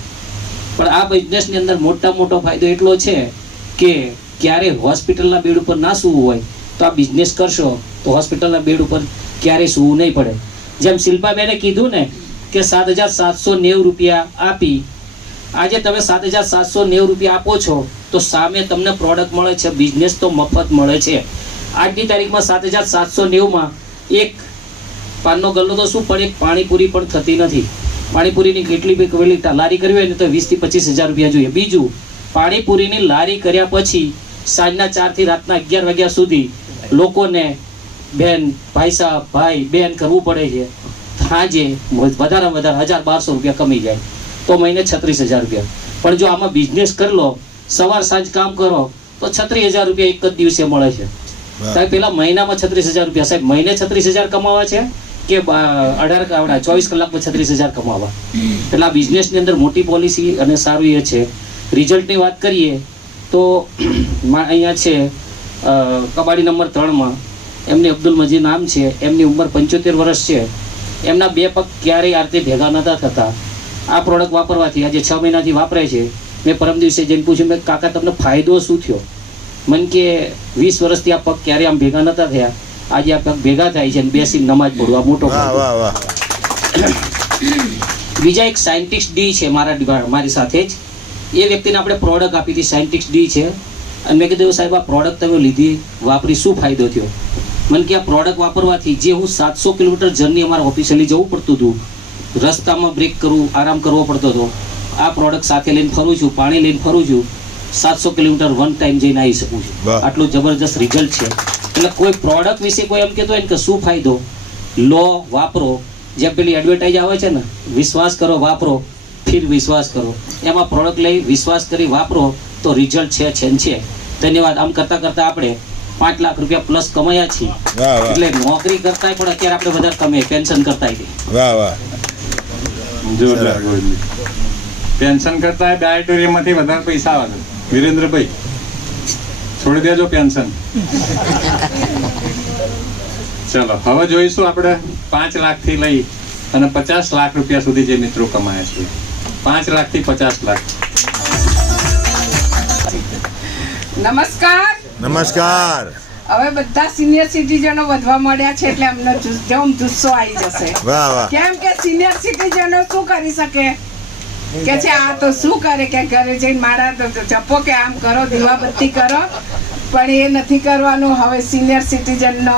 પણ આ બિઝનેસની અંદર મોટો ફાયદો એટલો છે કે ક્યારે હોસ્પિટલના બેડ ઉપર ના સૂવું હોય તો આ બિઝનેસ કરશો તો હોસ્પિટલના બેડ ઉપર ક્યારેય સૂવું નહીં પડે. જેમ શિલ્પાબેને કીધું ને કે 7,790 રૂપિયા આપી, આજે તમે 7,790 રૂપિયા આપો છો તો સામે તમને પ્રોડક્ટ મળે છે, બિઝનેસ તો મફત મળે છે. આજની તારીખમાં 7,790માં એક પાનનો ગલ્લો તો શું પણ એક પાણીપુરી પણ થતી નથી. પાણીપુરીની કેટલી બી લારી કરવી હોય ને તો 20,000 થી 25,000 રૂપિયા જોઈએ. બીજું, પાણીપુરીની લારી કર્યા પછી સાંજના 4 થી રાતના 11 વાગ્યા સુધી લોકોને બેન, ભાઈ સાહેબ, ભાઈ બેન કરવું પડે છે. સાંજે વધારે 1,000-1,200 રૂપિયા કમી જાય તો મહિને 36,000 રૂપિયા. પણ જો આમાં બિઝનેસ કરી લો, સવાર સાંજ કામ કરો તો 36,000 રૂપિયા એક જ દિવસે મળે છે. સાહેબ પેલા મહિનામાં 36,000 રૂપિયા, સાહેબ મહિને 36,000 કમાવા છે કે 24 કલાકમાં 36,000 કમાવા? એટલે આ બિઝનેસની અંદર મોટી પોલિસી અને સારું એ છે. રિઝલ્ટની વાત કરીએ તો અહીંયા છે કબાડી નંબર 3માં એમની અબ્દુલ મજીદ નામ છે. એમની ઉંમર 75 વર્ષ છે. એમના 2 પગ ક્યારેય આ રીતે ભેગા નહોતા થતા. આ પ્રોડક્ટ વાપરવાથી આજે 6 મહિનાથી વાપરે છે. મેં પરમ દિવસે જઈને પૂછ્યું, મેં કાકા તમને ફાયદો શું થયો? મને કે 20 વર્ષથી આ પગ ક્યારેય આમ ભેગા નહોતા થયા, આજે આ પગ ભેગા થાય છે અને બેસી નમાજ પડવા મોટો. બીજા એક સાયન્ટિસ્ટ ડી છે મારી સાથે જ. એ વ્યક્તિને આપણે પ્રોડક્ટ આપી હતી, સાયન્ટિસ્ટ ડી છે. અને મેં કીધું સાહેબ આ પ્રોડક્ટ તમે લીધી, વાપરી, શું ફાયદો થયો? મને કે આ પ્રોડક્ટ વાપરવાથી જે હું 700 કિલોમીટર જર્ની અમારે ઓફિસેલી જવું પડતું હતું, રસ્તામાં બ્રેક કરવું, આરામ કરવો પડતો હતો, આ પ્રોડક્ટ સાથે લઈને ફરું છું, પાણી લઈને ફરું છું, 700 કિલોમીટર વન ટાઈમ જઈને આવી શકું છું. આટલું જબરજસ્ત રિઝલ્ટ છે. એટલે કોઈ પ્રોડક્ટ વિશે કોઈ એમ કહેતો હોય ને કે શું ફાયદો, લો, વાપરો. જેમ પેલી એડવર્ટાઇઝ આવે છે ને, વિશ્વાસ કરો, વાપરો, ફિર વિશ્વાસ કરો. એમાં પ્રોડક્ટ લઈ વિશ્વાસ કરી વાપરો તો રિઝલ્ટ છે. ધન્યવાદ. આમ કરતાં કરતાં આપણે 5 લાખ રૂપિયા પ્લસ કમાયા છીએ. એટલે નોકરી કરતા પણ અત્યારે આપણે વધારે કમાઈએ, પેન્શન કરતા. પેન્શન કરતા ડાયટોરિયમમાંથી વધારે પૈસા આવે. વિરેન્દ્રભાઈ છોડી દેજો પેન્શન. ચલો હવે જોઈશું આપણે 5 લાખથી લઈ અને 50 લાખ રૂપિયા સુધી જે મિત્રો કમાય છે. 5 લાખથી 50 લાખ. નમસ્કાર. હવે બધા સિનિયર સિટીઝનો વધવા મળ્યા છે એટલે અમને જુસ્સો આવી જશે. કેમ કે સિનિયર સિટીઝનો શું કરી શકે કે છે આ તો શું કરે કે ઘરે જઈને મારા જપો કે આમ કરો, દીવાબત્તી કરો, પણ એ નથી કરવાનું. હવે સિનિયર સિટીઝનનો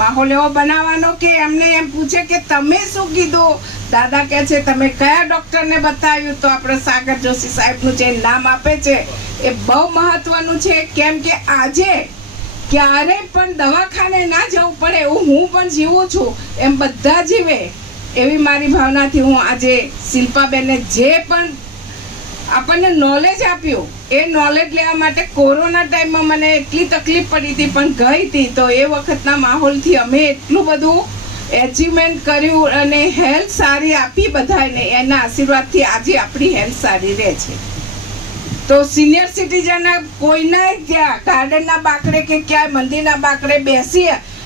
માહોલ એવો બનાવવાનો કે એમને એમ પૂછે કે તમે શું કીધું? દાદા કહે છે તમે કયા ડૉક્ટરને બતાવ્યું? તો આપણે સાગર જોશી સાહેબનું જે નામ આપે છે એ બહુ મહત્વનું છે. કેમ કે આજે ક્યારેય પણ દવાખાને ના જવું પડે એવું હું પણ જીવું છું, એમ બધા જીવે એવી મારી ભાવનાથી હું આજે શિલ્પાબેનને જે પણ આપણને નોલેજ આપ્યું એ નોલેજ લેવા માટે કોરોના ટાઈમમાં મને એટલી તકલીફ પડી હતી, પણ ગઈ હતી તો એ વખતના માહોલથી અમે એટલું બધું એચિવમેન્ટ કર્યું અને હેલ્થ સારી આપી બધાને, એના આશીર્વાદથી આજે આપણી હેલ્થ સારી રહે છે. તો સિનિયર સિટીઝન કોઈને ત્યાં ગાર્ડનના બાકડે કે ક્યાંય મંદિરના બાકડે બેસી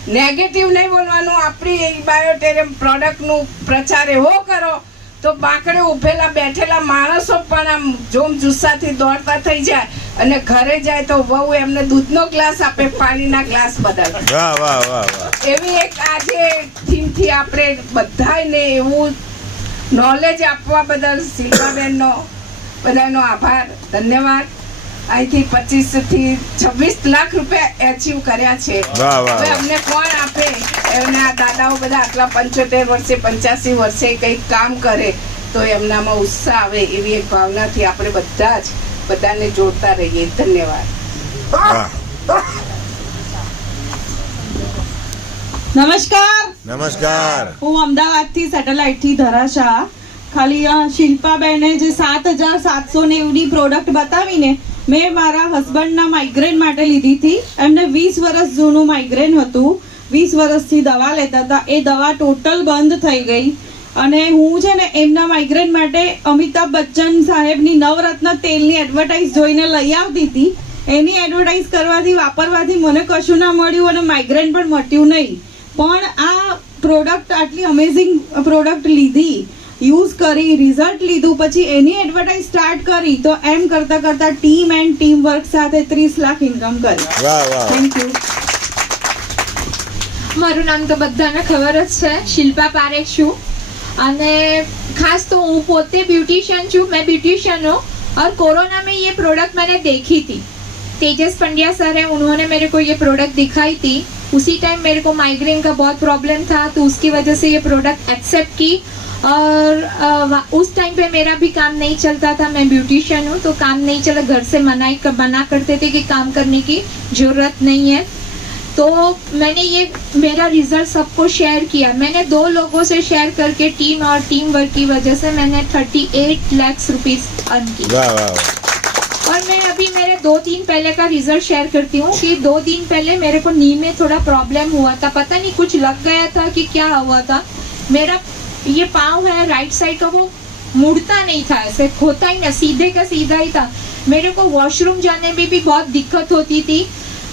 નેગેટિવ નહીં બોલવાનું. આપણી બાયોટેરિયમ પ્રોડક્ટનું પ્રચાર એવો કરો તો બાકડે ઉભેલા બેઠેલા માણસો પણ આમ જોમ જુસ્સાથી દોડતા થઈ જાય અને ઘરે જાય તો વહુ એમને દૂધનો ગ્લાસ આપે, પાણીના ગ્લાસ બદલે. વાહ વાહ વાહ વાહ. એવી એક આજે થીમથી આપણે બધાને એવું નોલેજ આપવા બદલ શિલ્પાબેનનો બધાનો આભાર, ધન્યવાદ. અહીંથી 25 થી 26 લાખ રૂપિયા એચીવ કર્યા છે. હવે અમને કોણ આપે? એમને આ દાદાઓ બધા આટલા 75 વર્ષે 85 વર્ષે કંઈક કામ કરે તો એમનામાં ઉત્સાહ આવે, એવી એક ભાવનાથી આપણે બધા જ બધાને જોડતા રહીએ. ધન્યવાદ. નમસ્કાર. નમસ્કાર. હું અમદાવાદથી સેટેલાઇટથી ધરાશા. ખાલી શિલ્પાબેને જે 7,790 ની પ્રોડક્ટ બતાવીને મેં મારા હસબન્ડના માઇગ્રેન માટે લીધી હતી. એમને 20 વર્ષ જૂનું માઇગ્રેન હતું, 20 વર્ષથી દવા લેતા હતા. એ દવા ટોટલ બંધ થઈ ગઈ અને હું છે ને એમના માઇગ્રેન માટે અમિતાભ બચ્ચન સાહેબની નવરત્ન તેલની એડવર્ટાઇઝ જોઈને લઈ આવતી હતી. એની એડવર્ટાઇઝ કરવાથી વાપરવાથી મને કશું ના મળ્યું અને માઇગ્રેન પણ મટ્યું નહીં. પણ આ પ્રોડક્ટ આટલી અમેઝિંગ પ્રોડક્ટ લીધી, યુઝ કરી, રિઝલ્ટ લીધું, પછી એની એડવર્ટાઇઝ સ્ટાર્ટ કરી તો એમ કરતા કરતા ટીમ વર્ક સાથે 30 લાખ ઇન્કમ કરી. વાહ વાહ. Thank you. મારું નામ તો બધાને ખબર જ છે, શિલ્પા પારેખ છું. અને खास तो હું પોતે ब्यूटिशियन છું, मैं ब्यूटिशियन हूँ. और कोरोना में ये प्रोडक्ट मैंने देखी थी, तेजस पंड्या सर है, उन्होंने मेरे को ये प्रोडक्ट दिखाई थी. उसी टाइम मेरे को माइग्रेन का बहुत प्रॉब्लम था तो उसकी वजह से ये प्रोडक्ट एक्सेप्ट की. और उस टाइम पे मेरा भी काम नहीं चलता था, मैं ब्यूटिशियन हूँ तो काम नहीं चला, घर से मना करते थे कि काम करने की ज़रूरत नहीं है. तो मैंने ये मेरा रिजल्ट सबको शेयर किया. मैंने 2 लोगों से शेयर करके टीम वर्क की वजह से मैंने 38 लाख रुपीस अर्न की. और मैं अभी मेरे 2 दिन पहले का रिजल्ट शेयर करती हूँ कि 2 दिन पहले मेरे को नी में थोड़ा प्रॉब्लम हुआ था, पता नहीं कुछ लग गया था कि क्या हुआ था. मेरा ये पाँव है राइट साइड का, वो मुड़ता नहीं था, ऐसे खोता ही ना, सीधे का सीधा ही था. मेरे को वॉशरूम जाने में भी बहुत दिक्कत होती थी.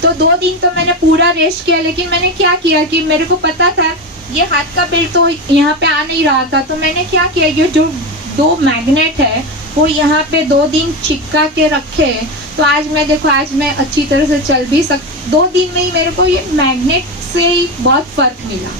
तो 2 दिन तो मैंने पूरा रेस्ट किया. लेकिन मैंने क्या किया कि मेरे को पता था ये हाथ का बेल्ट तो यहाँ पे आ नहीं रहा था, तो मैंने क्या किया, ये जो 2 मैग्नेट है वो यहाँ पे 2 दिन चिपका के रखे. तो आज मैं देखो, आज मैं अच्छी तरह से चल भी 2 दिन में ही मेरे को ये मैग्नेट से ही बहुत फर्क मिला.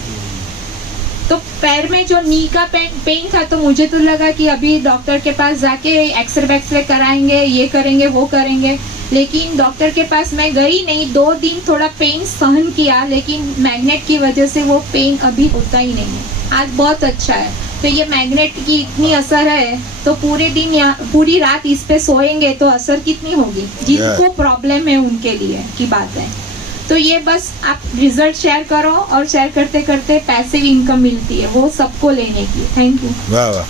तो पैर में जो नी का पेन था तो मुझे तो लगा कि अभी डॉक्टर के पास जाके एक्सरे कराएंगे, ये करेंगे वो करेंगे. लेकिन डॉक्टर के पास मैं गई नहीं. 2 दिन थोड़ा पेन सहन किया, लेकिन मैग्नेट की वजह से वो पेन अभी होता ही नहीं है. आज बहुत अच्छा है. तो ये मैग्नेट की इतनी असर है तो पूरे दिन या पूरी रात इस पे सोएंगे तो असर कितनी होगी, जिनको प्रॉब्लम है उनके लिए की बात है. तो ये बस आप रिजल्ट शेयर करो और शेयर करते करते पैसिव इनकम मिलती है, वो सबको लेने की. Thank you. वाह वाह.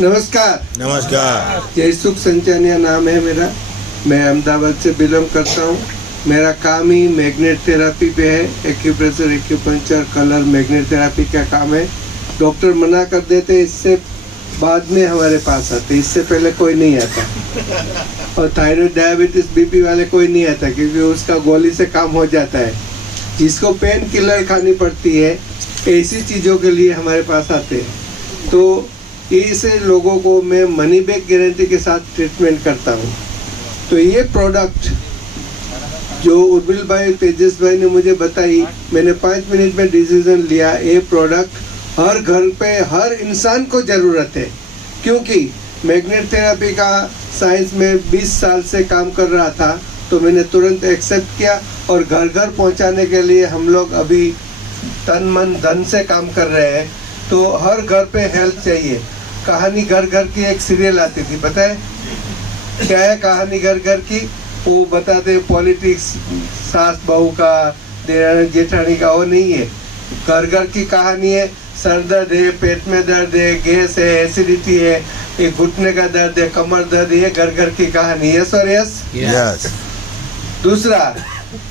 नमस्कार. नमस्कार. जयसुख संचानिया नाम है मेरा. मैं अहमदाबाद से बिलोंग करता हूँ. मेरा काम ही मैग्नेट थेरापी पे है. Acupressure, acupuncture, colour, magnet therapy का काम है. डॉक्टर मना कर देते, इससे बाद में हमारे पास आते, इससे पहले कोई नहीं आता. और थायराइड, डायबिटीज, बीपी वाले कोई नहीं आता क्योंकि उसका गोली से काम हो जाता है. जिसको पेन किलर खानी पड़ती है, ऐसी चीज़ों के लिए हमारे पास आते हैं. तो ऐसे लोगों को मैं मनी बैक गारंटी के साथ ट्रीटमेंट करता हूँ. तो ये प्रोडक्ट जो उर्मिल भाई, तेजस भाई ने मुझे बताई, मैंने 5 मिनट में डिसीजन लिया. ये प्रोडक्ट हर घर पे हर इंसान को ज़रूरत है, क्योंकि मैग्नेट थेरापी का साइंस में 20 साल से काम कर रहा था. तो मैंने तुरंत एक्सेप्ट किया और घर घर पहुंचाने के लिए हम लोग अभी तन मन धन से काम कर रहे हैं. तो हर घर पे हेल्थ चाहिए. कहानी घर घर की एक सीरियल आती थी, पता है क्या है कहानी घर घर की? वो बताते पॉलिटिक्स, सास बहू का, देरानी जेठानी का, वो नहीं है. घर घर की कहानी है. सर दर्द है, पेट में दर्द है, गैस है, एसिडिटी है, एक घुटने का दर्द है, कमर दर्द है, घर घर की कहानी. यस और यस. यस. दूसरा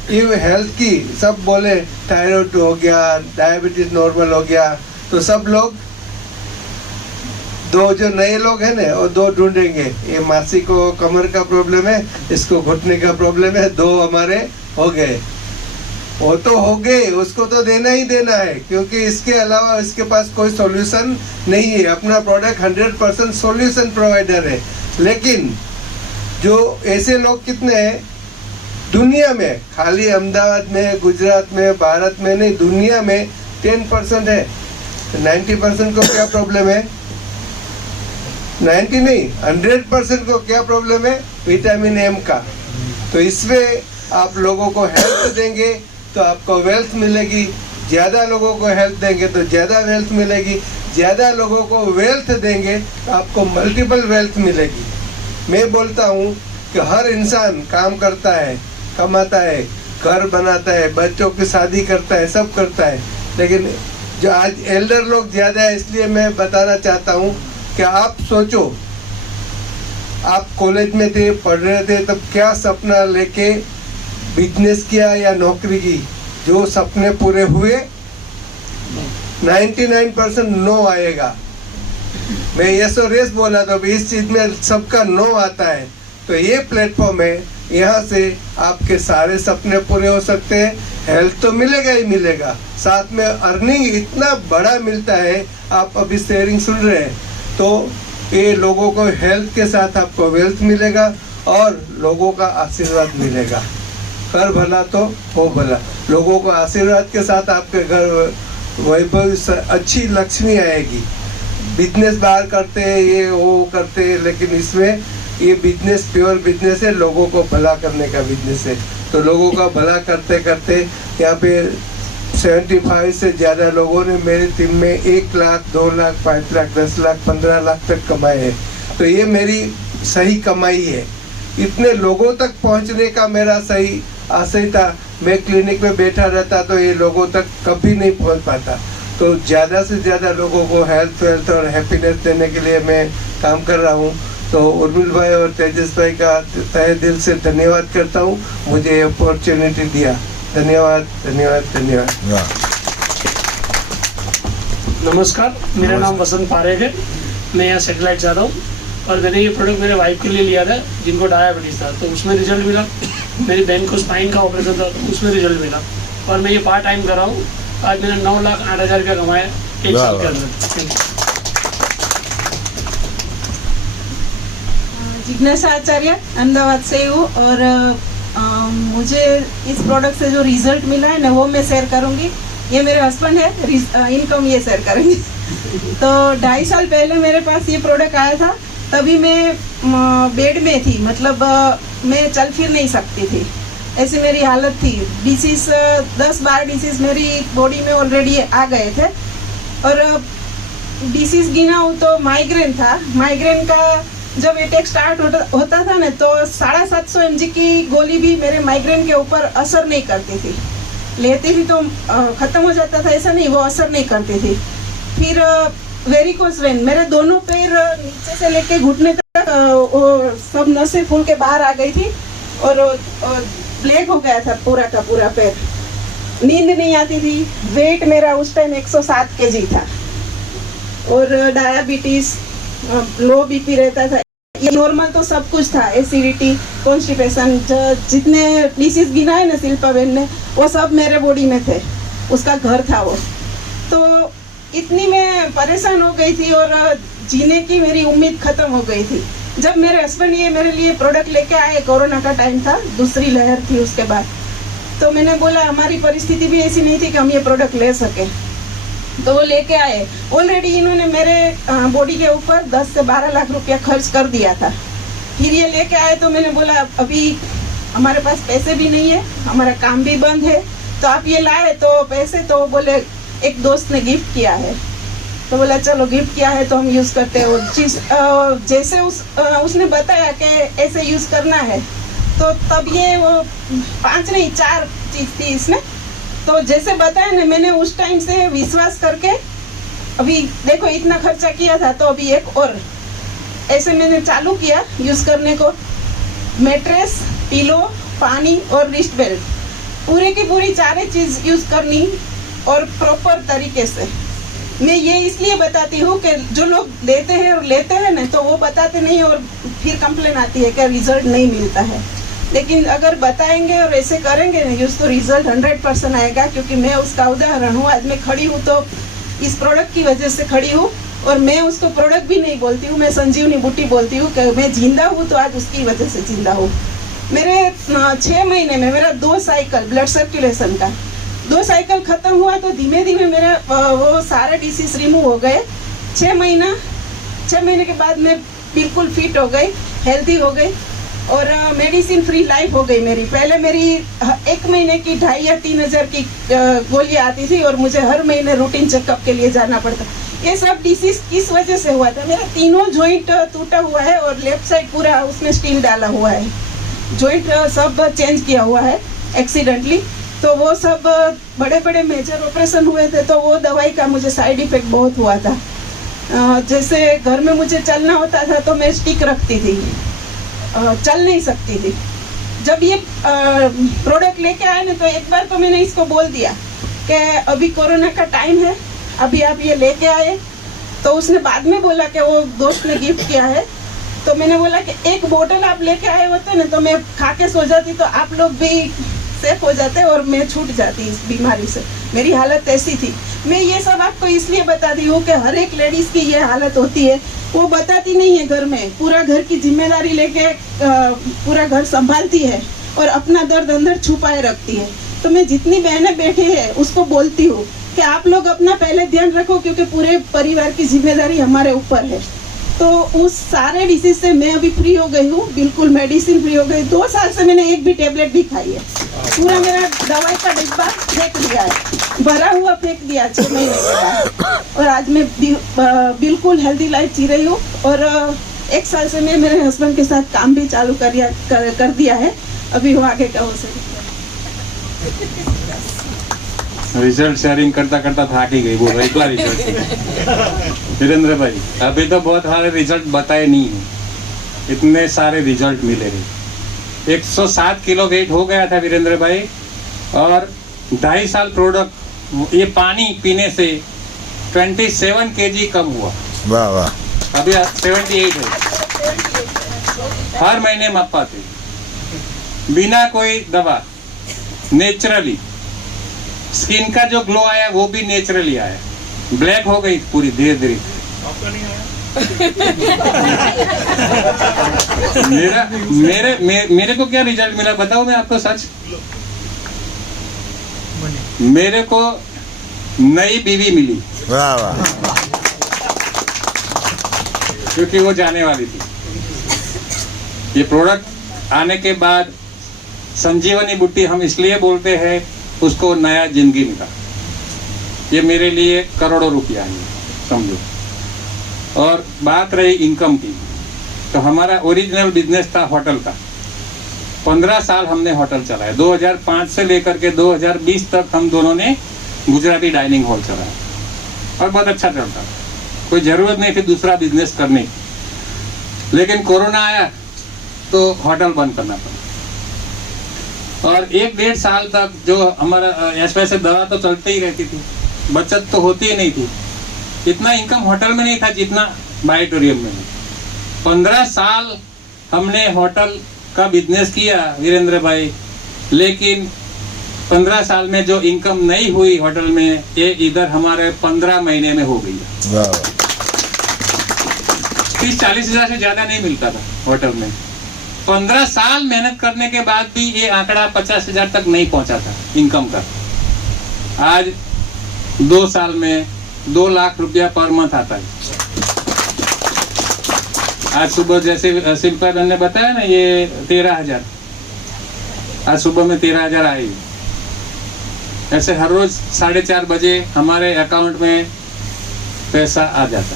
ये हेल्थ की सब बोले थायराइड हो गया, डायबिटीज नॉर्मल हो गया, तो सब लोग दो जो नए लोग हैं ना वो दो ढूंढेंगे। ये मासी को कमर का प्रॉब्लम है, इसको घुटने का प्रॉब्लम है, दो हमारे हो गए। वो तो हो गए, उसको तो देना ही देना है, क्योंकि इसके अलावा इसके पास कोई सॉल्यूशन नहीं है। अपना प्रोडक्ट 100% सॉल्यूशन प्रोवाइडर है। लेकिन जो ऐसे लोग कितने हैं दुनिया में, खाली अहमदाबाद में, गुजरात में, भारत में नहीं, दुनिया में 10% है। 90% को क्या प्रॉब्लम है? 90 नहीं, 100% को क्या प्रॉब्लम है? विटामिन एम का। तो इसमें आप लोगों को हेल्थ देंगे तो आपको वेल्थ मिलेगी, ज़्यादा लोगों को हेल्थ देंगे तो ज़्यादा वेल्थ मिलेगी, ज़्यादा लोगों को वेल्थ देंगे तो आपको मल्टीपल वेल्थ मिलेगी। मैं बोलता हूँ कि हर इंसान काम करता है, कमाता है, घर बनाता है, बच्चों की शादी करता है, सब करता है, लेकिन जो आज एल्डर लोग ज़्यादा है, इसलिए मैं बताना चाहता हूँ कि आप सोचो, आप कॉलेज में थे, पढ़ रहे थे, तब क्या सपना लेके बिजनेस किया या नौकरी की? जो सपने पूरे हुए? 99% नो आएगा। मैं यस और यस बोला तो इस चीज़ में सबका नो आता है। तो ये प्लेटफॉर्म है, यहाँ से आपके सारे सपने पूरे हो सकते हैं। हेल्थ तो मिलेगा ही मिलेगा, साथ में अर्निंग इतना बड़ा मिलता है। आप अभी शेयरिंग सुन रहे हैं, तो ये लोगों को हेल्थ के साथ आपको वेल्थ मिलेगा और लोगों का आशीर्वाद मिलेगा। कर भला तो हो भला। लोगों को आशीर्वाद के साथ आपके घर वैभव अच्छी लक्ष्मी आएगी। बिजनेस बाहर करते हैं, ये वो करते हैं, लेकिन इसमें ये बिजनेस प्योर बिजनेस है, लोगों को भला करने का बिजनेस है। तो लोगों का भला करते करते यहाँ पे 75 से ज़्यादा लोगों ने मेरी टीम में 1 लाख, 2 लाख, 5 लाख, 10 लाख, 15 लाख तक कमाए हैं। तो ये मेरी सही कमाई है। इतने लोगों तक पहुंचने का मेरा सही आशय था। मैं क्लिनिक में बैठा रहता तो ये लोगों तक कभी नहीं पहुंच पाता। तो ज़्यादा से ज़्यादा लोगों को हेल्थ वेल्थ और हैप्पीनेस देने के लिए मैं काम कर रहा हूँ। तो उर्मिल भाई और तेजस भाई का तहे दिल से धन्यवाद करता हूँ, मुझे ये अपॉर्चुनिटी दिया। धन्यवाद, धन्यवाद, धन्यवाद। नमस्कार, मेरा नाम वसंत पारेख है। मैं यहाँ सेटेलाइट जा रहा हूँ और मैंने ये प्रोडक्ट मेरे वाइफ के लिए लिया था, जिनको डायबिटीज़ था, तो उसमें रिजल्ट मिला। मेरी बहन को स्पाइन का ऑपरेशन था, तो उसमें रिजल्ट मिला। और मैं ये पार्ट टाइम कर रहा हूँ। आज मैंने 9,08,000 रुपया कमाया 1 साल के अंदर। जिज्ञासा आचार्य अहमदाबाद से हूँ और मुझे इस प्रोडक्ट से जो रिजल्ट मिला है ना वो मैं शेयर करूँगी। ये मेरे हस्बैंड है, इनकम ये शेयर करेंगे। तो 2.5 साल पहले मेरे पास ये प्रोडक्ट आया था, तभी मैं बेड में थी, मतलब मैं चल फिर नहीं सकती थी, ऐसी मेरी हालत थी। डिसीज 10-12 डिसीज मेरी बॉडी में ऑलरेडी आ गए थे और डिसीज गिनाऊँ तो माइग्रेन था। माइग्रेन का जब अटैक स्टार्ट होता था ना तो 750 mg की गोली भी मेरे माइग्रेन के ऊपर असर नहीं करती थी। लेती थी तो ख़त्म हो जाता था, ऐसा नहीं, वो असर नहीं करती थी। फिर वेरिकोस वेन, मेरे दोनों पैर नीचे से लेके घुटने तक वो सब नसें फूल के बाहर आ गई थी और ब्लैक हो गया था पूरा का पूरा पैर। नींद नहीं आती थी। वेट मेरा उस टाइम 107 kg था और डायबिटीज़, लो बीपी रहता था। ये नॉर्मल तो सब कुछ था, एसिडिटी, कॉन्स्टिपेशन, जितने डिसीज गिना है ना शिल्पा बहन ने, वो सब मेरे बॉडी में थे, उसका घर था वो। तो इतनी मैं परेशान हो गई थी और जीने की मेरी उम्मीद खत्म हो गई थी। जब मेरे हस्बैंड ये मेरे लिए प्रोडक्ट लेके आए, कोरोना का टाइम था, दूसरी लहर थी उसके बाद, तो मैंने बोला हमारी परिस्थिति भी ऐसी नहीं थी कि हम ये प्रोडक्ट ले सके, तो वो लेके आए। ऑलरेडी इन्होंने मेरे बॉडी के ऊपर 10 से 12 लाख रुपया खर्च कर दिया था। फिर ये लेके आए तो मैंने बोला अभी हमारे पास पैसे भी नहीं है, हमारा काम भी बंद है, तो आप ये लाए तो पैसे, तो बोले एक दोस्त ने गिफ्ट किया है, तो बोला चलो गिफ्ट किया है तो हम यूज़ करते हैं। और जैसे उसने बताया कि ऐसे यूज़ करना है, तो तब ये वो 5 नहीं 4 चीज़ थी इसमें। तो जैसे बताया ना, मैंने उस टाइम से विश्वास करके अभी देखो इतना खर्चा किया था, तो अभी एक और ऐसे मैंने चालू किया यूज़ करने को। मैट्रेस, पिलो पानी और रिस्ट बेल्ट, पूरे की पूरी चारे चीज़ यूज़ करनी और प्रॉपर तरीके से। मैं ये इसलिए बताती हूँ कि जो लोग लेते हैं ना, तो वो बताते नहीं और फिर कंप्लेन आती है कि रिजल्ट नहीं मिलता है। लेकिन अगर बताएंगे और ऐसे करेंगे ना यूज़, तो रिजल्ट 100% आएगा, क्योंकि मैं उसका उदाहरण हूँ। आज मैं खड़ी हूँ तो इस प्रोडक्ट की वजह से खड़ी हूँ, और मैं उसको प्रोडक्ट भी नहीं बोलती हूँ, मैं संजीवनी बूटी बोलती हूँ कि मैं जिंदा हूँ तो आज उसकी वजह से जिंदा हूँ। मेरे 6 महीने में मेरा 2 साइकिल ब्लड सर्कुलेशन का 2 साइकिल खत्म हुआ, तो धीमे धीमे मेरा वो सारे डिसीज रिमूव हो गए। 6 महीने के बाद मैं बिल्कुल फिट हो गई, हेल्दी हो गई और मेडिसिन फ्री लाइफ हो गई मेरी। पहले मेरी 1 महीने की 2,500 या 3,000 की गोलियां आती थी और मुझे हर महीने रूटीन चेकअप के लिए जाना पड़ता। ये सब डिसीज किस वजह से हुआ था? मेरा तीनों जॉइंट टूटा हुआ है और लेफ्ट साइड पूरा उसमें स्टील डाला हुआ है, जॉइंट सब चेंज किया हुआ है एक्सीडेंटली। तो वो सब बड़े बड़े मेजर ऑपरेशन हुए थे, तो वो दवाई का मुझे साइड इफेक्ट बहुत हुआ था। जैसे घर में मुझे चलना होता था तो मैं स्टिक रखती थी, चल नहीं सकती थी। जब ये प्रोडक्ट लेके आए ना, तो एक बार तो मैंने इसको बोल दिया कि अभी कोरोना का टाइम है, अभी आप ये लेके आए। तो उसने बाद में बोला कि वो दोस्त ने गिफ्ट किया है। तो मैंने बोला कि एक बोतल आप लेके आए होते ना, तो मैं खा के सो जाती, तो आप लोग भी सेफ हो जाते और मैं छूट जाती इस बीमारी से। मेरी हालत ऐसी थी। मैं ये सब आपको इसलिए बताती हूँ कि हर एक लेडीज़ की ये हालत होती है, वो बताती नहीं है घर में, पूरा घर की जिम्मेदारी लेके पूरा घर संभालती है और अपना दर्द अंदर छुपाए रखती है। तो मैं जितनी बहनें बैठी है उसको बोलती हूँ कि आप लोग अपना पहले ध्यान रखो, क्योंकि पूरे परिवार की जिम्मेदारी हमारे ऊपर है। तो उस सारे डिसीज से मैं अभी फ्री हो गई हूँ, बिल्कुल मेडिसिन फ्री हो गई। 2 साल से मैंने एक भी टेबलेट भी खाई है। पूरा मेरा दवाई का डिब्बा फेंक दिया है, भरा हुआ फेंक दिया 6 महीने के बाद। और आज मैं बिल्कुल हेल्दी लाइफ जी रही हूँ। और 1 साल से मैं मेरे हस्बैंड के साथ काम भी चालू कर दिया है। अभी वो आगे का हो सके। रिजल्ट शेयरिंग करता करता थाक ही गई, बोल इतना रिजल्ट। वीरेंद्र भाई अभी तो बहुत सारे रिजल्ट बताए नहीं है, इतने सारे रिजल्ट मिले हैं। 107 किलो वेट हो गया था वीरेंद्र भाई, और 2.5 साल प्रोडक्ट ये पानी पीने से 27 kg कम हुआ। वाह वाह। अभी 78 है। हर महीने मापा थे, बिना कोई दवा, नेचुरली। स्किन का जो ग्लो आया वो भी नेचुरली आया, ब्लैक हो गई पूरी धीरे धीरे। मेरे को क्या रिजल्ट मिला बताओ मैं आपको सच। मेरे को नई बीवी मिली। वाह वाह। क्योंकि वो जाने वाली थी। ये प्रोडक्ट आने के बाद संजीवनी बूटी हम इसलिए बोलते हैं, उसको नया जिंदगी मिला। ये मेरे लिए करोड़ों रुपया है समझो। और बात रही इनकम की, तो हमारा ओरिजिनल बिजनेस था होटल का। 15 साल हमने होटल चलाया। 2005 से लेकर के 2020 तक हम दोनों ने गुजराती डाइनिंग हॉल चलाया और बहुत अच्छा चलता था। कोई ज़रूरत नहीं थी दूसरा बिजनेस करने की। लेकिन कोरोना आया तो होटल बंद करना पड़ा। और 1-1.5 साल तक जो हमारा ऐसे दवा तो चलती ही रहती थी, बचत तो होती ही नहीं थी। इतना इनकम होटल में नहीं था जितना बायोटोरियम में। 15 साल हमने होटल का बिजनेस किया वीरेंद्र भाई, लेकिन 15 साल में जो इनकम नहीं हुई होटल में, ये इधर हमारे 15 महीने में हो गई। 30-40 हजार से ज्यादा नहीं मिलता था होटल में। 15 साल मेहनत करने के बाद भी ये आंकड़ा 50 हजार तक नहीं पहुंचा था इनकम का। आज 2 साल में 2 लाख रुपया पर मंथ आता है। आज सुबह जैसे शिल्पा ने बताया ना, ये 13,000, आज सुबह में 13,000 आई। ऐसे हर रोज 4:30 बजे हमारे अकाउंट में पैसा आ जाता।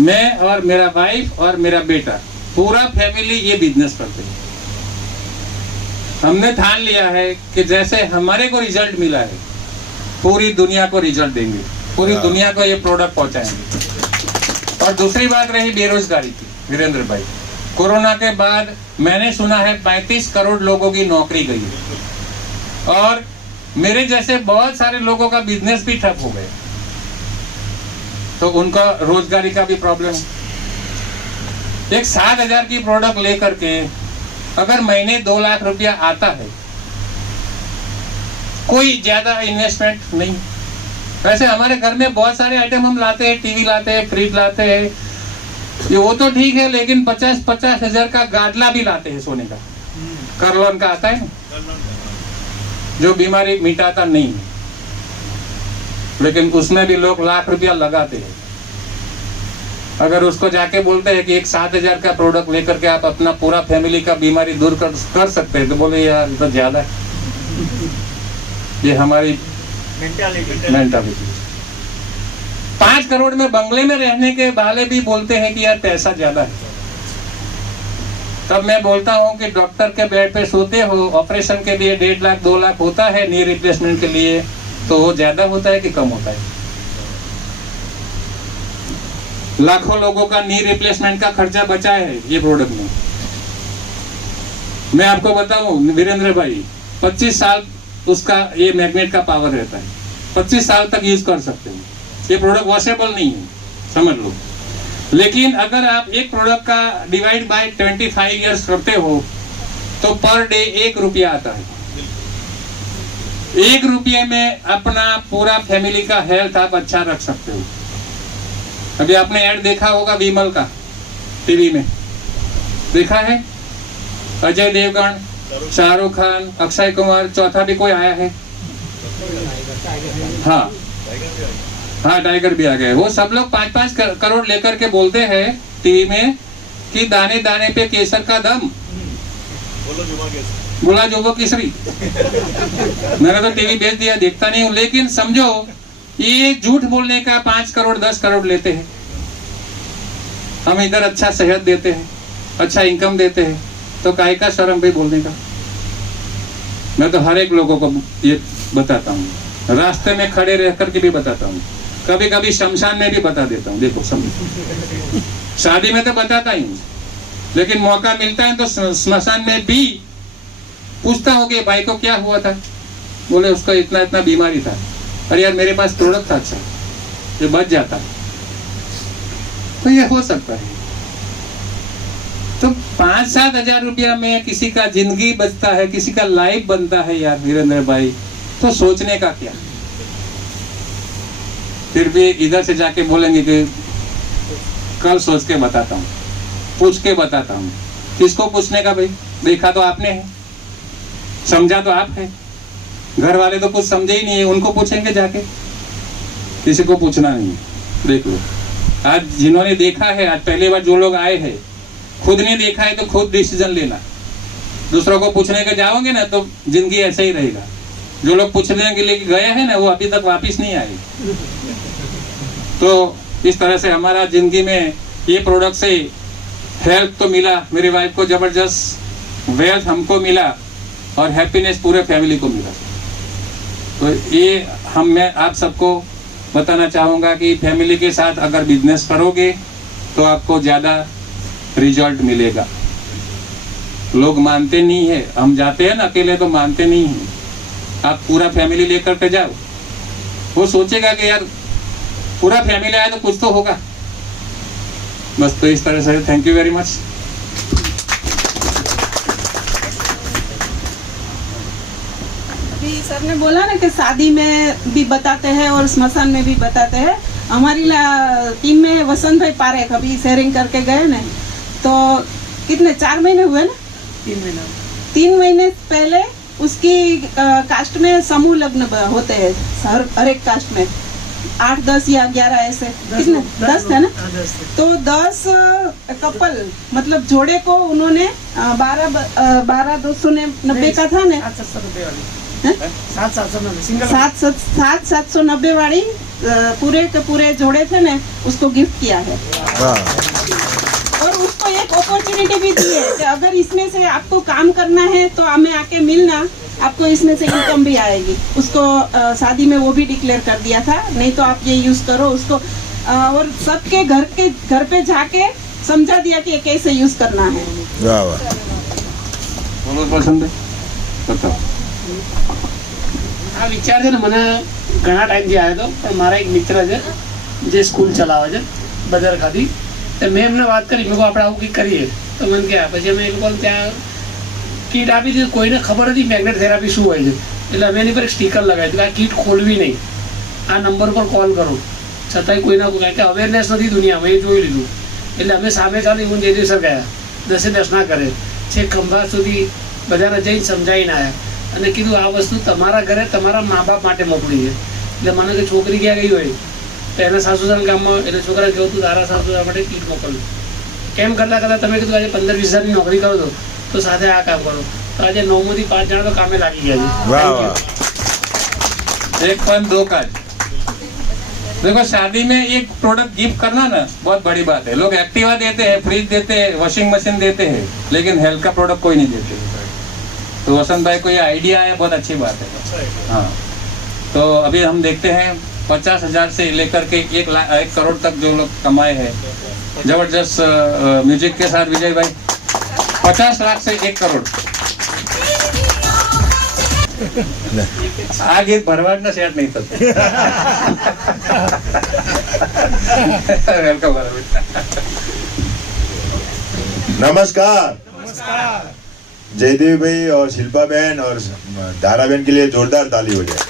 मैं और मेरा वाइफ और मेरा बेटा, पूरा फैमिली ये बिजनेस करते हैं। हमने ठान लिया है कि जैसे हमारे को रिजल्ट मिला है, पूरी दुनिया को रिजल्ट देंगे, पूरी दुनिया को ये प्रोडक्ट पहुंचाएंगे। और दूसरी बात रही बेरोजगारी की वीरेंद्र भाई, कोरोना के बाद मैंने सुना है 35 करोड़ लोगों की नौकरी गई है और मेरे जैसे बहुत सारे लोगों का बिजनेस भी ठप हो गया, तो उनका रोजगारी का भी प्रॉब्लम है। एक 7,000 की प्रोडक्ट लेकर के अगर महीने 2 लाख रुपया आता है, कोई ज्यादा इन्वेस्टमेंट नहीं। वैसे हमारे घर में बहुत सारे आइटम हम लाते हैं, टीवी लाते हैं, फ्रिज लाते हैं, ये वो तो ठीक है, लेकिन 50-50 हजार का गाडला भी लाते हैं सोने का, करलोन का आता है ना, जो बीमारी मिटाता नहीं है, लेकिन उसमें भी लोग लाख रुपया लगाते हैं। अगर उसको जाके बोलते हैं कि एक 7,000 का प्रोडक्ट लेकर के आप अपना पूरा फैमिली का बीमारी दूर कर सकते हैं, तो बोले यार तो ज्यादा है। ये हमारी मेंटालिटी। 5 करोड़ में बंगले में रहने के वाले भी बोलते हैं कि यार पैसा ज्यादा है। तब मैं बोलता हूँ कि डॉक्टर के बेड पे सोते हो, ऑपरेशन के लिए 1.5 लाख 2 लाख होता है नी रिप्लेसमेंट के लिए, तो वो ज्यादा होता है कि कम होता है? लाखों लोगों का नी रिप्लेसमेंट का खर्चा बचा है ये प्रोडक्ट में। मैं आपको बताऊं वीरेंद्र भाई, 25 साल उसका ये मैग्नेट का पावर रहता है, 25 साल तक यूज कर सकते हैं। ये प्रोडक्ट वॉशेबल नहीं है, समझ लो। लेकिन अगर आप एक प्रोडक्ट का डिवाइड बाय 25 इयर्स करते हो तो पर डे 1 रुपया आता है। 1 रुपये में अपना पूरा फैमिली का हेल्थ आप अच्छा रख सकते हो। अभी आपने ऐड देखा होगा विमल का, टीवी में देखा है? अजय देवगन, शाहरुख खान, अक्षय कुमार, चौथा भी कोई आया है? हाँ हाँ, टाइगर भी आ गए। वो सब लोग 5-5 करोड़ लेकर के बोलते हैं टीवी में कि दाने दाने पे केसर का दम, बोला जो वो केसरी। मैंने तो टीवी बेच दिया, देखता नहीं हूँ। लेकिन समझो ये झूठ बोलने का 5 करोड़ 10 करोड़ लेते हैं। हम इधर अच्छा सेहत देते हैं, अच्छा इनकम देते हैं, तो काहे का शर्म भाई बोलने का। मैं तो हर एक लोगों को ये बताता हूँ, रास्ते में खड़े रह करके भी बताता हूँ, कभी कभी शमशान में भी बता देता हूँ। देखो समझो, शादी में तो बताता ही हूँ, लेकिन मौका मिलता है तो स्मशान में भी पूछता हूँ कि भाई को क्या हुआ था, बोले उसका इतना इतना बीमारी था। अरे यार मेरे पास प्रोडक्ट था अच्छा, ये बच जाता। तो ये हो सकता है। तो 5-7 हजार रुपया में किसी का जिंदगी बचता है, किसी का लाइफ बनता है यार वीरेंद्र भाई, तो सोचने का क्या। फिर भी इधर से जाके बोलेंगे कि कल सोच के बताता हूँ, पूछ के बताता हूँ। किसको पूछने का भाई? देखा तो आपने है, समझा तो आप है, घर वाले तो कुछ समझे ही नहीं है, उनको पूछेंगे जाके? किसी को पूछना नहीं है। देख लो, आज जिन्होंने देखा है, आज पहली बार जो लोग आए हैं, खुद ने देखा है तो खुद डिसीजन लेना। दूसरों को पूछने के जाओगे ना तो जिंदगी ऐसे ही रहेगा। जो लोग पूछने के लिए गए हैं ना, वो अभी तक वापिस नहीं आए। तो इस तरह से हमारा जिंदगी में ये प्रोडक्ट से हेल्थ तो मिला, मेरी वाइफ को जबरदस्त वेल्थ हमको मिला, और हैप्पीनेस पूरे फैमिली को मिला। तो ये मैं आप सबको बताना चाहूँगा कि फैमिली के साथ अगर बिजनेस करोगे तो आपको ज़्यादा रिजल्ट मिलेगा। लोग मानते नहीं है, हम जाते हैं ना अकेले तो मानते नहीं हैं। आप पूरा फैमिली लेकर के जाओ, वो सोचेगा कि यार पूरा फैमिली आया तो कुछ तो होगा। बस तो इस तरह से thank you very much. Sir ने बोला ना कि शादी में भी बताते हैं और स्मशान में भी बताते हैं। हमारी टीम में वसंत भाई पारेख अभी शेयरिंग करके गए ना, तो कितने 4 महीने हुए ना, 3 महीने पहले उसकी कास्ट में समूह लग्न होते हैं, हर एक कास्ट में 8, 10 या 11 ऐसे, कितने 10 थे ना। तो 10 कपल मतलब जोड़े को उन्होंने 12,290 का था ना, 7,790 वाली पूरे के पूरे जोड़े थे ना, उसको गिफ्ट किया है। और उसको एक अपॉर्चुनिटी भी दी है कि अगर इसमें से आपको काम करना है तो हमें आके मिलना, आपको इसमें से इनकम भी आएगी। उसको शादी में वो भी डिक्लेयर कर दिया था, नहीं तो आप ये यूज करो उसको। और सबके घर पे जाके समझा दिया कि कैसे यूज करना है। આ વિચાર છે ને મને ઘણા ટાઈમથી આવ્યો હતો, પણ મારા એક મિત્ર છે જે સ્કૂલ ચલાવે છે બદરખાથી, તો મેં એમને વાત કરી, મેં કહું આપણે આવું કંઈક કરીએ. તો મને કહ્યા, પછી અમે એ લોકોને ત્યાં કીટ આપી દીધી. કોઈને ખબર હતી મેગ્નેટ થેરાપી શું હોય છે, એટલે અમે એની પર એક સ્ટીકર લગાવી દીધું, આ કીટ ખોલવી નહીં, આ નંબર પર કોલ કરો. છતાંય કોઈના કારણ કે અવેરનેસ નથી દુનિયામાં, એ જોઈ લીધું. એટલે અમે સામે ચાલી હું જે દિવસે ગયા 10 ના કરે છે ખંભા સુધી બધાને જઈને સમજાવીને આવ્યા અને કીધું આ વસ્તુ તમારા ઘરે તમારા મા બાપ માટે મોકલી છે. એટલે મને કે છોકરી ક્યાં ગઈ હોય તો એના સાસુસાના ગામમાં, એટલે છોકરા કહ્યું તું તારા સાસુસા માટે કીટ મોકલું. કેમ કરતા કરતા તમે કીધું આજે 15-20 હજારની નોકરી કરો છો તો સાથે આ કામ કરો. તો આજે 9 થી 5 જણા તો કામે લાગી ગયા છે. एक फन दो काज. देखो शादी में एक प्रोडक्ट गिफ्ट करना ना बहुत बड़ी बात है. लोग एक्टिवा देते हैं, फ्रिज देते हैं, वॉशिंग मशीन देते हैं, लेकिन हेल्थ का प्रोडक्ट कोई नहीं देते. तो वसंत भाई को ये आइडिया है, बहुत अच्छी बात है. हाँ, तो अभी हम देखते हैं 50,000 से लेकर के 1 करोड़ तक जो लोग कमाए हैं. जबरदस्त म्यूजिक के साथ विजय भाई 50 लाख से 1 करोड़. આ ગીત ભરવાડના સેટ નહીં થતું. વેલકમ. नमस्कार. जयदेव भाई और शिल्पा बहन और धारा बहन के लिए जोरदार ताली हो जाए.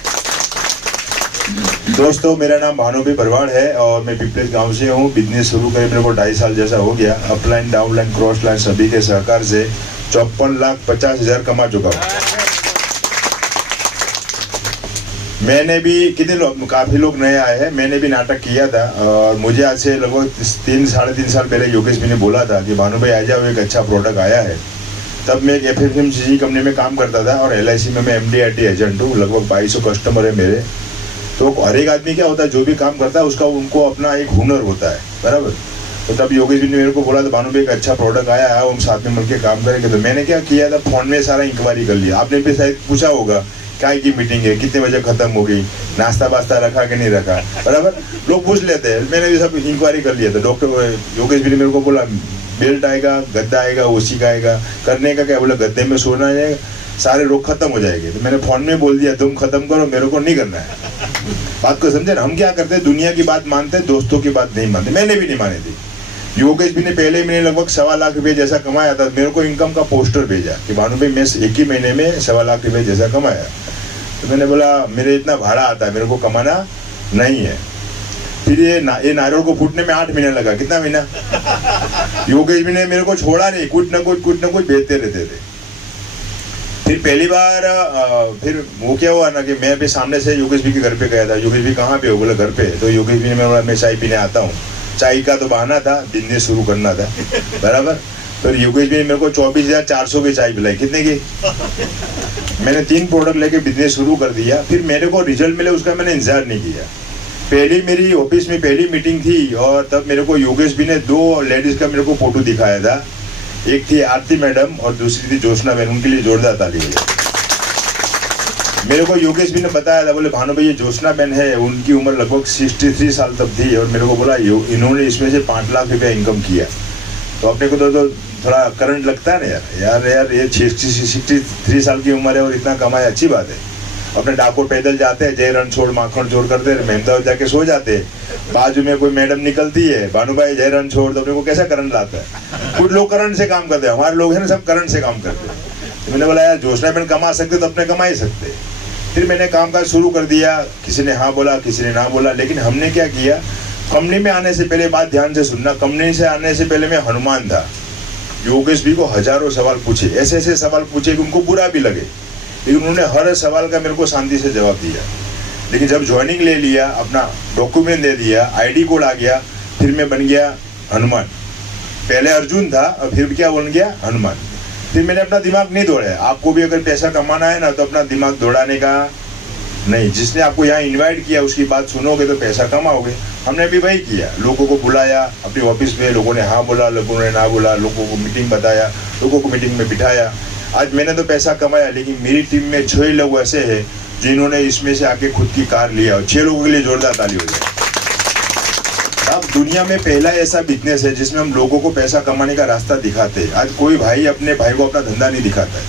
दोस्तों, मेरा नाम भानुभाई भरवाड़ है और मैं पिपलेस गांव से हूँ. बिजनेस शुरू करे मेरे को 2.5 साल जैसा हो गया. अपलाइन, डाउनलाइन, क्रॉस लाइन सभी के सहकार से 54,50,000 कमा चुका हूँ. मैंने भी काफी लोग नए आए हैं. मैंने भी नाटक किया था और मुझे आज से लगभग 3-3.5 साल पहले योगेश भी ने बोला था कि भानु भाई आ जाओ, एक अच्छा प्रोडक्ट आया है. तब मैं एक FMCG कंपनी में काम करता था और LIC में मैं MD/IT एजेंट हूँ. लगभग 2200 कस्टमर है मेरे. तो हर एक आदमी क्या होता है, जो भी काम करता है उसका उनको अपना एक हुनर होता है, बराबर. तो तब योगेश भी ने मेरे को बोला था भानु भाई एक अच्छा प्रोडक्ट आया है, हम साथ में मिलकर काम करेंगे. तो मैंने क्या किया था, फोन में सारा इंक्वायरी कर लिया. आपने भी शायद पूछा होगा क्या की मीटिंग है, कितने बजे खत्म हो गई, नाश्ता वास्ता रखा कि नहीं रखा, बराबर. लोग पूछ लेते हैं. मैंने भी सब इंक्वायरी कर लिया था. डॉक्टर योगेश भी ने मेरे को बोला बेल्ट आएगा, गद्दा आएगा, ओसी का आएगा, करने का क्या, बोला गद्दे में सोना है, सारे रोग खत्म हो जाएंगे. तो मैंने फोन में बोल दिया तुम खत्म करो, मेरे को नहीं करना है. बात को समझे ना. हम क्या करते हैं, दुनिया की बात मानते, दोस्तों की बात नहीं मानते. मैंने भी नहीं मानी थी. योगेश भी ने पहले महीने लगभग 1.25 लाख रुपए जैसा कमाया था. मेरे को इनकम का पोस्टर भेजा कि भानु भाई मैं 1 ही महीने में 1.25 लाख रुपए जैसा कमाया. तो मैंने बोला मेरे इतना भाड़ा आता है, मेरे को कमाना नहीं है. फिर ये नारियल को फूटने में 8 महीने लगा. कितना महीना. योगेश भी ने मेरे को छोड़ा नहीं, कुछ न कुछ भेजते रहते थे. फिर पहली बार फिर वो क्या हुआ ना कि मैं भी सामने से योगेश भी के घर पे गया था. योगेश भी कहाँ पे हो, बोला घर पे. तो योगेश भी ने बोला मैं चाय पीने आता हूँ. चाय का तो बहाना था, बिजनेस शुरू करना था, बराबर. फिर योगेश भी ने मेरे को 24,400 की चाय पिलाई. कितने की. मैंने 3 प्रोडक्ट लेके बिजनेस शुरू कर दिया. फिर मेरे को रिजल्ट मिले उसका मैंने इंतजार नहीं किया. पहली मेरी ऑफिस में पहली मीटिंग थी और तब मेरे को योगेश भी ने 2 लेडीज का मेरे को फोटो दिखाया था. एक थी आरती मैडम और दूसरी थी ज्योत्सना बहन. उनके लिए जोरदार ताली है. मेरे को योगेश भी ने बताया था, बोले भानु भाई ये ज्योत्सना बहन है, उनकी उम्र लगभग 63 साल तब थी. और मेरे को बोला इन्होंने इसमें से 5 लाख रुपया इनकम किया. तो अपने को तो थोड़ा करंट लगता है ना यार ये 63 साल की उम्र है और इतना कमाया, अच्छी बात है. अपने डाकोर पैदल जाते हैं, जय रणछोड़ माखन चोर करते हैं, अहमदाबाद जाके सो जाते हैं. बाजू में कोई मैडम निकलती है भानु भाई जय रणछोड़, तो अपने को कैसा करंट लाता है. कुछ लोग करंट से काम करते हैं, हमारे लोग हैं ना सब करंट से काम करते हैं. तो मैंने बोला यार ज्योत्सना बहन कमा सकते तो अपने कमा ही सकते. फिर मैंने काम काज शुरू कर दिया. किसी ने हाँ बोला, किसी ने ना बोला. लेकिन हमने क्या किया, कंपनी में आने से पहले, बात ध्यान से सुनना, कंपनी से आने से पहले मैं हनुमान था. योगेश भी को हजारों सवाल पूछे, ऐसे ऐसे सवाल पूछे कि उनको बुरा भी लगे, लेकिन उन्होंने हर सवाल का मेरे को शांति से जवाब दिया. लेकिन जब ज्वाइनिंग ले लिया, अपना डॉक्यूमेंट दे दिया, ID कोड आ गया, फिर मैं बन गया हनुमान. पहले अर्जुन था और फिर क्या बन गया हनुमान. फिर मैंने अपना दिमाग नहीं दौड़ाया. आपको भी अगर पैसा कमाना है ना तो अपना दिमाग दौड़ाने का नहीं. जिसने आपको यहाँ इनवाइट किया उसकी बात सुनोगे तो पैसा कमाओगे. हमने भी वही किया. लोगों को बुलाया अपनी ऑफिस में, लोगों ने हाँ बोला, लोगों ने ना बोला, लोगों को मीटिंग बताया, लोगों को मीटिंग में बिठाया. आज मैंने तो पैसा कमाया, लेकिन मेरी टीम में 6 लोग ऐसे हैं जिन्होंने इसमें से आके खुद की कार लिया. और 6 लोगों के लिए जोरदार ताली हो जाए. अब दुनिया में पहला ऐसा बिजनेस है जिसमें हम लोगों को पैसा कमाने का रास्ता दिखाते हैं. आज कोई भाई अपने भाई को अपना धंधा नहीं दिखाता है.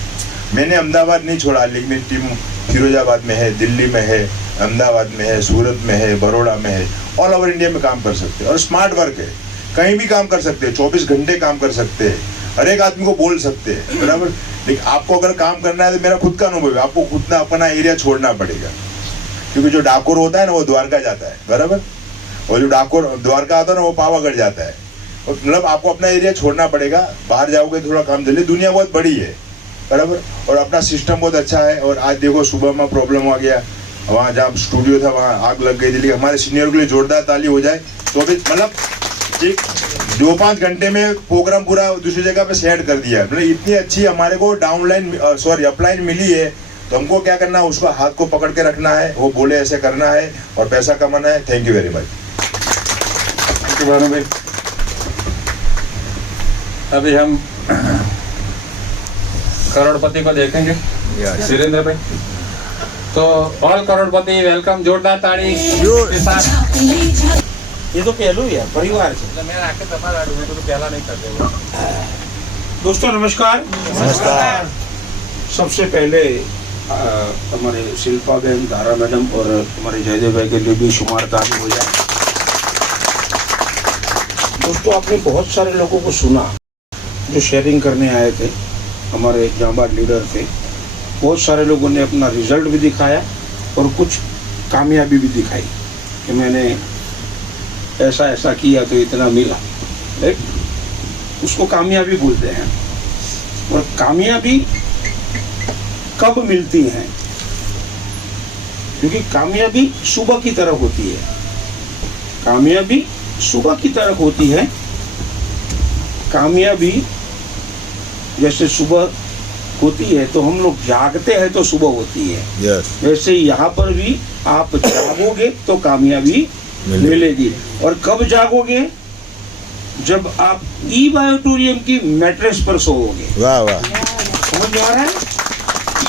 मैंने अहमदाबाद नहीं छोड़ा, लेकिन मेरी टीम फिरोजाबाद में है, दिल्ली में है, अहमदाबाद में है, सूरत में है, बड़ौदा में है, ऑल ओवर इंडिया में काम कर सकते हैं। और स्मार्ट वर्क है, कहीं भी काम कर सकते हैं, 24 घंटे काम कर सकते हैं, हर एक आदमी को बोल सकते हैं, बराबर। लेकिन आपको अगर काम करना है तो मेरा खुद का अनुभव है, आपको खुद ना अपना एरिया छोड़ना पड़ेगा, क्योंकि जो डाकोर होता है ना वो द्वारका जाता है, बराबर, और जो डाकोर द्वारका आता है ना वो पावागढ़ जाता है। मतलब आपको अपना एरिया छोड़ना पड़ेगा, बाहर जाओगे थोड़ा काम जल्दी, दुनिया बहुत बड़ी है, बराबर, और अपना सिस्टम बहुत अच्छा है। और आज देखो सुबह में प्रॉब्लम आ गया, वहाँ जहाँ स्टूडियो था वहाँ आग लग गई थी, लेकिन हमारे सीनियर के लिए जोरदार ताली हो जाए। तो भी मतलब ठीक 2-5 घंटे में प्रोग्राम पूरा दूसरी जगह पे सेट कर दिया। मतलब इतनी अच्छी हमारे को डाउनलाइन अपलाइन मिली है, तो हमको क्या करना है, उसको हाथ को पकड़ के रखना है, वो बोले ऐसे करना है और पैसा कमाना है। Thank you very much. Thank you Bhanu भाई। अभी हम करोड़पति को देखेंगे, वीरेंद्र भाई। तो ऑल करोड़पति वेलकम, जोरदार ताड़ी के साथ। ये तो पहलू है परिवार से। मैं आके તમારા આડું તો પહેલા નહીં કરતો। दोस्तों नमस्कार। नमस्कार। सबसे पहले हमारे शिल्पा बहन, धारा मैडम और हमारे जयदेव भाई के लिए भी शुमार ताली हो जाए। दोस्तों आपने बहुत सारे लोगों को सुना जो शेयरिंग करने आए थे, हमारे जांबाज लीडर थे। बहुत सारे लोगों ने अपना रिजल्ट भी दिखाया और कुछ कामयाबी भी दिखाई कि मैंने ऐसा ऐसा किया तो इतना मिला। उसको कामयाबी बोलते हैं। और कामयाबी कब मिलती है? क्योंकि कामयाबी सुबह की तरह होती है। कामयाबी सुबह की तरह होती है। कामयाबी जैसे सुबह होती है तो हम लोग जागते हैं तो सुबह होती है। वैसे यहाँ पर भी आप जागोगे तो कामयाबी मिलेगी। और कब जागोगे? जब आप ई बायोटोरियम की मैट्रेस पर सोओगे। वाह वाह, समझ में आ रहा है?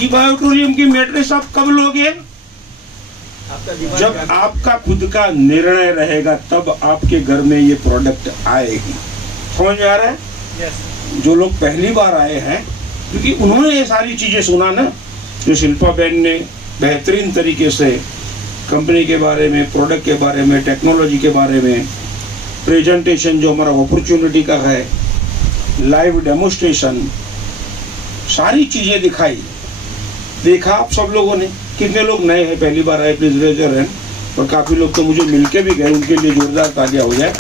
ई बायोटोरियम की मैट्रेस आप कब लोगे? जब आपका खुद का निर्णय रहेगा, तब आपके घर में ये प्रोडक्ट आएगी। समझ में आ रहा है? जो लोग पहली बार आए हैं, क्योंकि उन्होंने ये सारी चीजें सुना ना, जो शिल्पा बहन ने बेहतरीन तरीके से कंपनी के बारे में, प्रोडक्ट के बारे में, टेक्नोलॉजी के बारे में, प्रेजेंटेशन जो हमारा अपॉर्चुनिटी का है, लाइव डेमोस्ट्रेशन, सारी चीजें दिखाई। देखा आप सब लोगों ने। कितने लोग नए हैं, पहली बार आए, प्लीज रेज योर हैंड। और काफ़ी लोग तो मुझे मिलके भी गए, उनके लिए जोरदार तालियां हो जाए,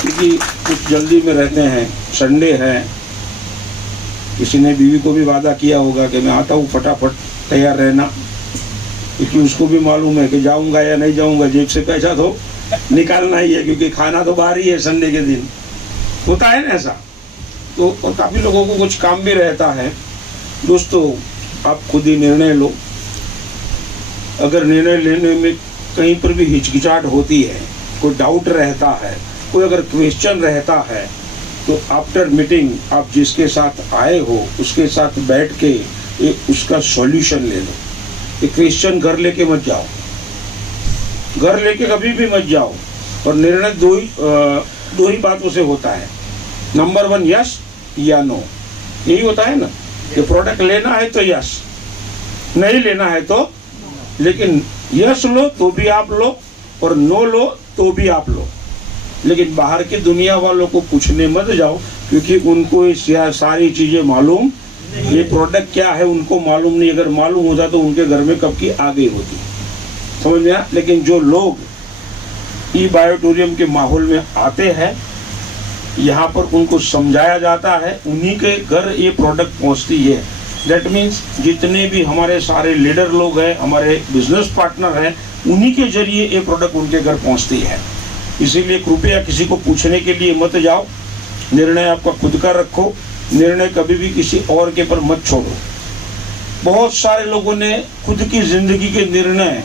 क्योंकि कुछ जल्दी में रहते हैं, संडे है। किसी ने बीवी को भी वादा किया होगा कि मैं आता हूँ, फटाफट तैयार रहना, क्योंकि उसको भी मालूम है कि जाऊंगा या नहीं जाऊंगा, जेब से पैसा तो निकालना ही है, क्योंकि खाना तो बाहर ही है संडे के दिन। होता है ना ऐसा। तो और काफ़ी लोगों को कुछ काम भी रहता है। दोस्तों आप खुद ही निर्णय लो। अगर निर्णय लेने में कहीं पर भी हिचकिचाहट होती है, कोई डाउट रहता है, कोई अगर क्वेश्चन रहता है, तो आफ्टर मीटिंग आप जिसके साथ आए हो उसके साथ बैठ के उसका सॉल्यूशन ले लो। ये क्वेश्चन घर लेके मत जाओ, घर लेके कभी भी मत जाओ। और निर्णय दो ही बातों से होता है। नंबर 1 यस या नो, यही होता है ना। कि प्रोडक्ट लेना है तो यस, नहीं लेना है तो। लेकिन यस लो तो भी आप लो और नो लो तो भी आप लो। लेकिन बाहर की दुनिया वालों को पूछने मत जाओ, क्योंकि उनको ये सारी चीजें मालूम, ये प्रोडक्ट क्या है उनको मालूम नहीं। अगर मालूम होता तो उनके घर में कब की आ गई होती। समझ में आया? लेकिन जो लोग ई बायोटोरियम के माहौल में आते हैं, यहाँ पर उनको समझाया जाता है, उन्हीं के घर ये प्रोडक्ट पहुँचती है। दैट मीन्स जितने भी हमारे सारे लीडर लोग हैं, हमारे बिजनेस पार्टनर हैं, उन्हीं के जरिए ये प्रोडक्ट उनके घर पहुँचती है। इसीलिए कृपया किसी को पूछने के लिए मत जाओ, निर्णय आपका खुद का रखो। निर्णय कभी भी किसी और के पर मत छोड़ो। बहुत सारे लोगों ने खुद की जिंदगी के निर्णय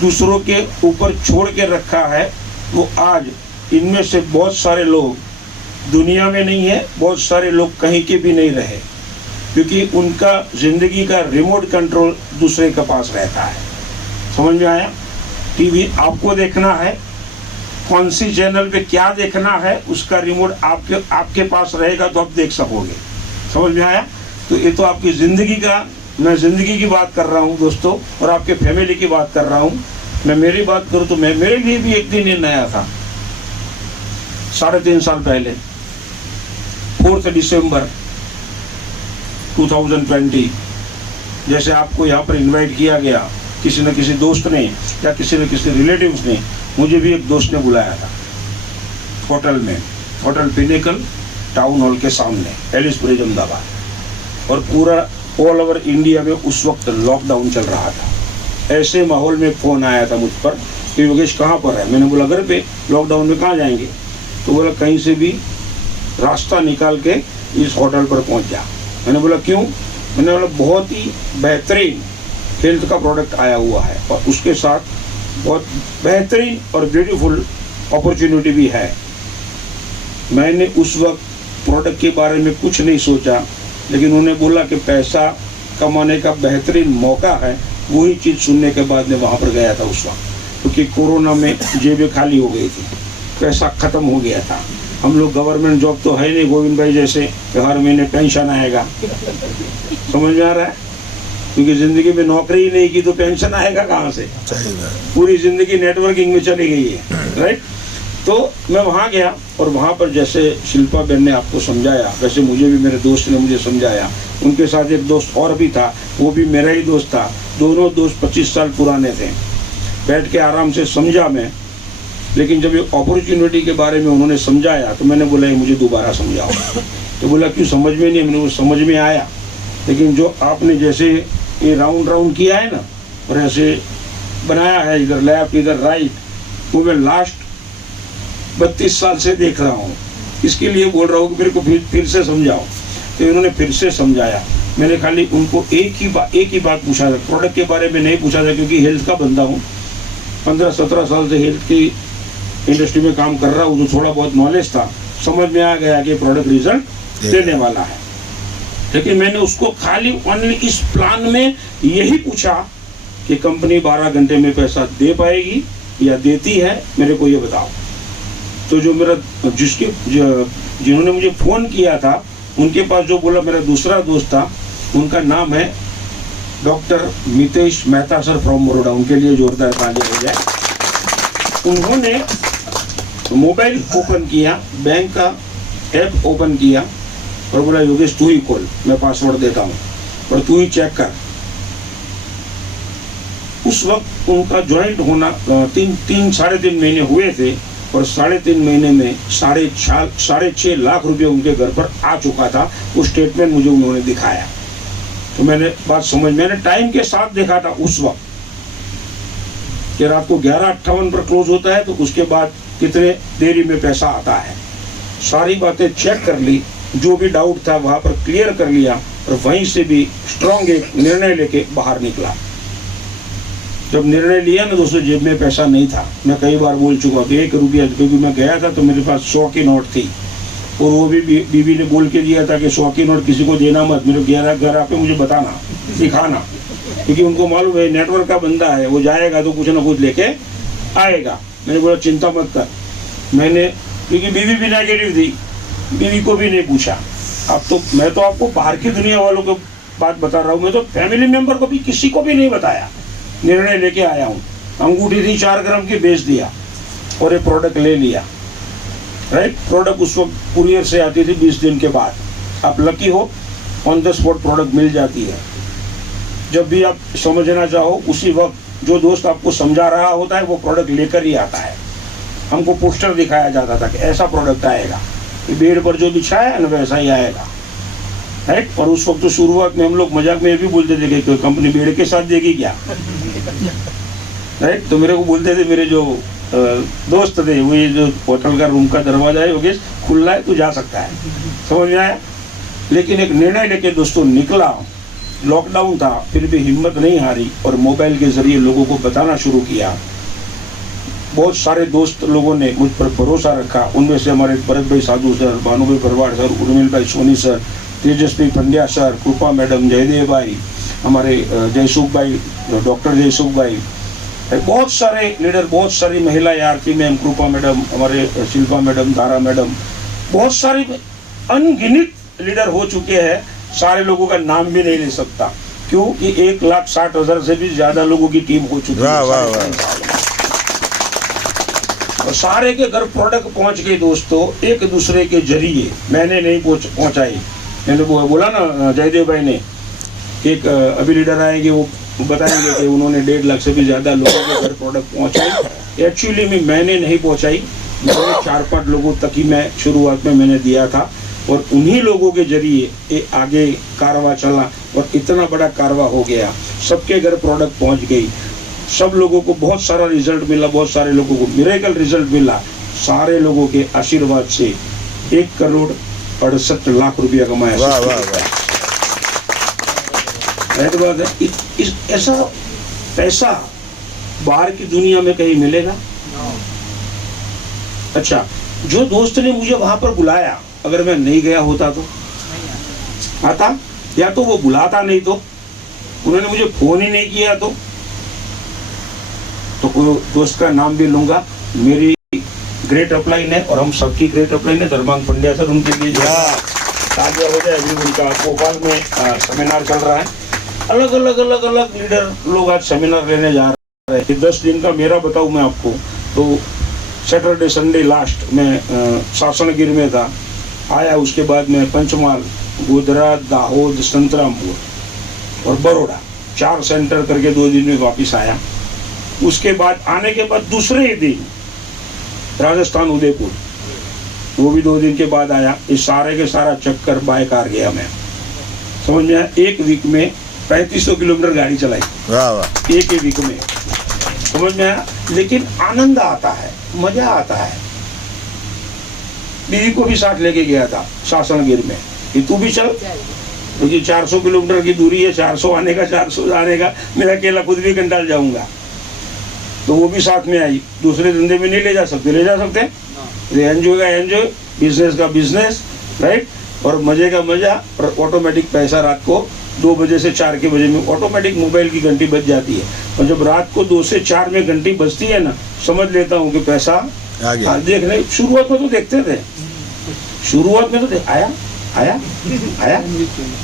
दूसरों के ऊपर छोड़ के रखा है। वो आज इनमें से बहुत सारे लोग दुनिया में नहीं है, बहुत सारे लोग कहीं के भी नहीं रहे, क्योंकि उनका जिंदगी का रिमोट कंट्रोल दूसरे के पास रहता है। समझ में आया? टीवी आपको देखना है, कौन सी चैनल पे क्या देखना है, उसका रिमोट आपके पास रहेगा तो आप देख सकोगे। समझ में आया? तो ये तो आपकी ज़िंदगी का, मैं ज़िंदगी की बात कर रहा हूँ दोस्तों, और आपके फैमिली की बात कर रहा हूँ। मैं मेरी बात करूँ तो मेरे लिए भी एक दिन ये नया था। 3.5 साल पहले 4 दिसंबर 2020, जैसे आपको यहाँ पर इनवाइट किया गया, किसी न किसी दोस्त ने या किसी न किसी रिलेटिव्स ने, मुझे भी एक दोस्त ने बुलाया था होटल में, होटल पिनेकल टाउन हॉल के सामने, एलिस ब्रिज अहमदाबाद। और पूरा ऑल ओवर इंडिया में उस वक्त लॉकडाउन चल रहा था। ऐसे माहौल में फ़ोन आया था मुझ पर कि योगेश कहाँ पर है। मैंने बोला घर पे, लॉकडाउन में कहाँ जाएंगे। तो बोला कहीं से भी रास्ता निकाल के इस होटल पर पहुँच जा। मैंने बोला क्यों। मैंने बोला बहुत ही बेहतरीन हेल्थ का प्रोडक्ट आया हुआ है और उसके साथ बहुत बेहतरीन और ब्यूटीफुल अपॉर्चुनिटी भी है। मैंने उस वक्त प्रोडक्ट के बारे में कुछ नहीं सोचा, लेकिन उन्होंने बोला कि पैसा कमाने का बेहतरीन मौका है। वही चीज़ सुनने के बाद मैं वहाँ पर गया था उस वक्त, क्योंकि कोरोना में जेबें खाली हो गई थी, पैसा ख़त्म हो गया था। हम लोग गवर्नमेंट जॉब तो है नहीं गोविंद भाई जैसे कि हर महीने पेंशन आएगा, समझ में आ रहा है। क्योंकि ज़िंदगी में नौकरी ही नहीं की तो पेंशन आएगा कहाँ से। पूरी ज़िंदगी नेटवर्किंग में चली गई है, राइट। तो मैं वहाँ गया और वहाँ पर जैसे शिल्पा बहन ने आपको समझाया, वैसे मुझे भी मेरे दोस्त ने मुझे समझाया। उनके साथ एक दोस्त और भी था, वो भी मेरा ही दोस्त था। दोनों दोस्त 25 साल पुराने थे। बैठ के आराम से समझा मैं, लेकिन जब ये अपॉर्चुनिटी के बारे में उन्होंने समझाया तो मैंने बोला ये मुझे दोबारा समझाओ। तो बोला क्यों, समझ में नहीं। मैंने वो समझ में आया, लेकिन जो आपने जैसे ये राउंड राउंड किया है ना और ऐसे बनाया है, इधर लेफ्ट इधर राइट, वो मैं लास्ट 32 साल से देख रहा हूँ। इसके लिए बोल रहा हूँ कि मेरे को फिर से समझाओ। तो इन्होंने फिर से समझाया। मैंने खाली उनको एक ही बात पूछा था, प्रोडक्ट के बारे में नहीं पूछा था, क्योंकि हेल्थ का बंदा हूँ। 15-17 साल से हेल्थ की इंडस्ट्री में काम कर रहा हूँ, तो थोड़ा बहुत नॉलेज था। समझ में आ गया कि प्रोडक्ट रिजल्ट देने वाला है। लेकिन मैंने उसको खाली ओनली इस प्लान में यही पूछा कि कंपनी 12 घंटे में पैसा दे पाएगी या देती है, मेरे को ये बताओ। तो जो मेरा जिन्होंने मुझे फ़ोन किया था, उनके पास जो बोला मेरा दूसरा दोस्त था, उनका नाम है doctor Mitesh Mehta sir from Baroda. उनके लिए जोरदार ताली हो जाए। उन्होंने मोबाइल ओपन किया, बैंक का ऐप ओपन किया और बोला योगेश तू ही खोल, मैं पासवर्ड देता हूँ और तू ही चेक कर। उस वक्त उनका ज्वाइंट होना 3-3.5 महीने हुए थे और 3.5 महीने में 6.5 लाख रुपए उनके घर पर आ चुका था। वो स्टेटमेंट मुझे उन्होंने दिखाया, तो मैंने बात मैंने टाइम के साथ देखा था उस वक्त कि रात को 11:58 पर क्लोज होता है, तो उसके बाद कितने देरी में पैसा आता है। सारी बातें चेक कर ली, जो भी डाउट था वहाँ पर क्लियर कर लिया और वहीं से भी स्ट्रॉन्ग एक निर्णय लेके बाहर निकला। जब निर्णय लिया ना दोस्तों, जेब में पैसा नहीं था। मैं कई बार बोल चुका कि 1 रुपया, क्योंकि मैं गया था तो मेरे पास 100 की नोट थी और वो भी बीवी ने बोल के दिया था कि 100 की नोट किसी को देना मत, मेरे घर आके मुझे बताना, दिखाना, क्योंकि उनको मालूम है नेटवर्क का बंदा है, वो जाएगा तो कुछ ना कुछ लेके आएगा। मैंने बोला चिंता मत कर। मैंने, क्योंकि बीवी भी नेगेटिव थी, बीवी को भी नहीं पूछा। अब तो मैं तो आपको बाहर की दुनिया वालों को बात बता रहा हूँ, मैं तो फैमिली मेंबर को भी, किसी को भी नहीं बताया। निर्णय लेके आया हूँ। अंगूठी थी 4 ग्राम की, बेच दिया और ये प्रोडक्ट ले लिया, राइट। प्रोडक्ट उस वक्त कुरियर से आती थी 20 दिन के बाद। आप लकी हो, ऑन द स्पॉट प्रोडक्ट मिल जाती है। जब भी आप समझना चाहो उसी वक्त जो दोस्त आपको समझा रहा होता है वो प्रोडक्ट लेकर ही आता है। हमको पोस्टर दिखाया जाता था कि ऐसा प्रोडक्ट आएगा, बेड पर जो बिछाया है ना वैसा ही आएगा, राइट। और उस वक्त तो शुरुआत में हम लोग मजाक में भी बोलते थे कि कंपनी बेड के साथ देगी क्या, राइट। तो मेरे को बोलते थे मेरे जो दोस्त थे, वो ये जो होटल का रूम का दरवाजा है योगेश खुला है, तू जा सकता है, समझ में आया। लेकिन एक निर्णय लेके दोस्तों निकला। लॉकडाउन था फिर भी हिम्मत नहीं हारी और मोबाइल के जरिए लोगों को बताना शुरू किया। बहुत सारे दोस्त लोगों ने मुझ पर भरोसा रखा। उनमें से हमारे भरत भाई साधु सर, भानुभाई भरवाड़ सर, उर्मिल भाई सोनी सर, तेजस्वी पंड्या सर, कृपा मैडम, जयदेव भाई, हमारे जयसुख भाई, डॉक्टर जयसुख भाई, बहुत सारे लीडर, बहुत सारी महिला आरती मैम, कृपा मैडम, हमारे शिल्पा मैडम, तारा मैडम, बहुत सारी अनगिनत लीडर हो चुके हैं सारे लोगों का नाम भी नहीं ले सकता, क्योंकि 1,60,000 से भी ज्यादा लोगों की टीम हो चुकी है। और सारे के घर प्रोडक्ट पहुंच गए दोस्तों, एक दूसरे के जरिए। मैंने नहीं पहुंचाई, मैंने बोला ना जयदेव भाई ने, एक अभी लीडर आएंगे वो बताएंगे कि उन्होंने 1.5 लाख से भी ज्यादा लोगों के घर प्रोडक्ट पहुंचाई। एक्चुअली में मैंने नहीं पहुंचाई, मैंने 4-5 लोगों तक ही मैं शुरुआत में मैंने दिया था, और उन्हीं लोगों के जरिए ये आगे कारवा चला और इतना बड़ा कारवा हो गया। सबके घर प्रोडक्ट पहुंच गई, सब लोगों को बहुत सारा रिजल्ट मिला, बहुत सारे लोगों को मिरेकल रिजल्ट मिला। सारे लोगों के आशीर्वाद से 1,68,00,000 रुपया कमाया। वाह वाह वाह। बात है, ऐसा पैसा बाहर की दुनिया में कहीं मिलेगा? अच्छा, जो दोस्त ने मुझे वहां पर बुलाया, अगर मैं नहीं गया होता तो आता, या तो वो बुलाता नहीं, तो उन्होंने मुझे फोन ही नहीं किया, तो दोस्त का नाम भी लूंगा। मेरी ग्रेट अपलाइन है और हम सबकी ग्रेट अपलाइन है, धर्मांग पंड्या सर, उनके लिए ताजा हो जाए। अभी उनका भोपाल में सेमिनार चल रहा है, अलग अलग लीडर लोग आज सेमिनार लेने जा रहे हैं। 10 दिन का मेरा बताऊं मैं आपको, तो सैटरडे संडे लास्ट में सासनगिर में था, आया, उसके बाद में पंचमहाल, गोधरा, दाहोद, संतरामपुर और बड़ौदा, 4 सेंटर करके 2 दिन में वापस आया। उसके बाद आने के बाद दूसरे ही दिन राजस्थान उदयपुर, वो भी 2 दिन के बाद आया। इस सारे के सारा चक्कर बाय कार गया मैं, समझ में आया। 1 वीक में 3500 किलोमीटर गाड़ी चलाई, वाह वाह, एक ही वीक में, समझ में आया। लेकिन आनंद आता है, मजा आता है। बीवी को भी साथ लेके गया था सासनगिर में, कि तू भी चल, क्योंकि 400 किलोमीटर की दूरी है, 400 आने का 400 जाने का, मैं अकेला खुद भी कंटाल जाऊंगा, तो वो भी साथ में आई। दूसरे धंधे में नहीं ले जा सकते, एंजॉय का एंजॉय, बिजनेस का बिजनेस, राइट, और मजे का मजा। और ऑटोमेटिक पैसा रात को 2 बजे से 4 के बजे में ऑटोमेटिक मोबाइल की घंटी बज जाती है, और जब रात को 2 से 4 में घंटी बजती है ना, समझ लेता हूँ कि पैसा आ गया। देखने शुरुआत में तो देखते थे, शुरुआत में तो आया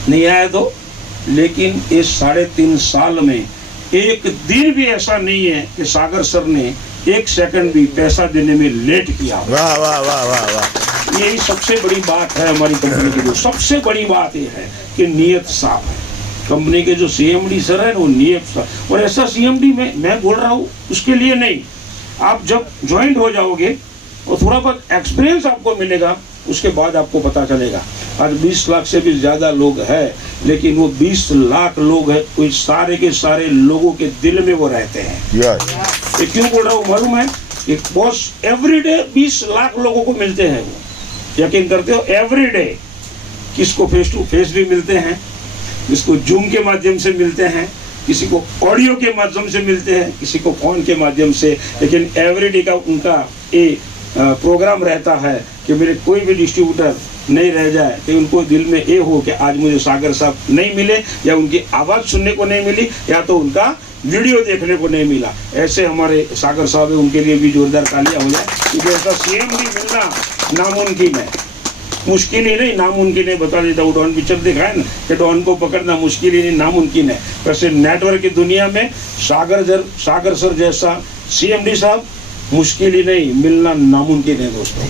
नहीं आया तो, लेकिन इस 3.5 साल में एक दिन भी ऐसा नहीं है कि सागर सर ने 1 सेकंड भी पैसा देने में लेट किया। वाह वाह वाह वाह वाह। यही सबसे बड़ी बात है हमारी कंपनी की, जो सबसे बड़ी बात ये है कि नीयत साफ है। कंपनी के जो सीएमडी सर है वो नीयत साफ, और ऐसा सीएमडी मैं बोल रहा हूँ उसके लिए नहीं, आप जब ज्वाइंट हो जाओगे और थोड़ा बहुत एक्सपीरियंस आपको मिलेगा, उसके बाद आपको पता चलेगा। आज 20 लाख से भी ज्यादा लोग हैं, लेकिन वो 20 लाख लोग हैं, वो सारे के सारे लोगों के दिल में वो रहते हैं। ये क्यों बोल रहा हूँ मालूम है? एक बॉस एवरीडे 20 लाख लोगों को मिलते हैं, वो यकीन करते हो, एवरीडे। किसको फेस टू फेस भी मिलते हैं, किसको जूम के माध्यम से मिलते हैं, किसी को ऑडियो के माध्यम से मिलते हैं, किसी को फोन के माध्यम से, लेकिन एवरीडे का उनका एक प्रोग्राम रहता है कि मेरे कोई भी डिस्ट्रीब्यूटर नहीं रह जाए, कि उनको दिल में ये हो कि आज मुझे सागर साहब नहीं मिले, या उनकी आवाज़ सुनने को नहीं मिली, या तो उनका वीडियो देखने को नहीं मिला। ऐसे हमारे सागर साहब है, उनके लिए भी जोरदार तालियां हो जाए, क्योंकि ऐसा सीएमडी मिलना नामुमकिन है, मुश्किल ही नहीं, नामुमकिन है। बता देता हूँ, डॉन पिक्चर देखा है ना, कि डॉन को पकड़ना मुश्किल ही नहीं, नामुमकिन है। वैसे नेटवर्क की दुनिया में सागर सर जैसा सीएमडी साहब मुश्किल ही नहीं, मिलना नामुमकिन है दोस्तों,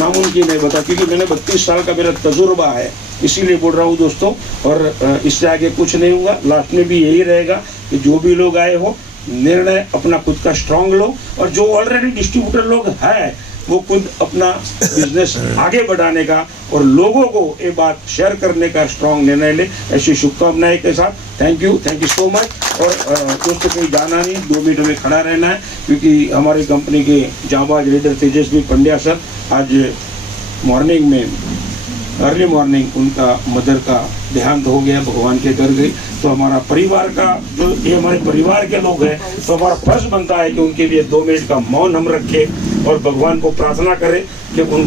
नामुमकिन है। बता, क्योंकि मैंने 32 साल का मेरा तजुर्बा है, इसीलिए बोल रहा हूँ दोस्तों। और इससे आगे कुछ नहीं होगा, लास्ट में भी यही रहेगा कि जो भी लोग आए हो, निर्णय अपना खुद का स्ट्रांग लो, और जो ऑलरेडी डिस्ट्रीब्यूटर लोग हैं वो खुद अपना बिजनेस आगे बढ़ाने का और लोगों को ये बात शेयर करने का स्ट्रांग निर्णय ले। ऐसी शुभकामनाएं के साथ थैंक यू सो मच। और दोस्तों कहीं जाना नहीं, 2 मिनट में खड़ा रहना है, क्योंकि हमारी कंपनी के जांबाज लीडर तेजस्वी पंड्या सर आज मॉर्निंग में अर्ली मॉर्निंग उनका मदर का देहांत हो गया, भगवान के घर गई। तो हमारा परिवार का जो ये हमारे परिवार के लोग हैं, तो हमारा फर्ज बनता है कि उनके लिए 2 मिनट का मौन हम रखें और भगवान को प्रार्थना करें कि उन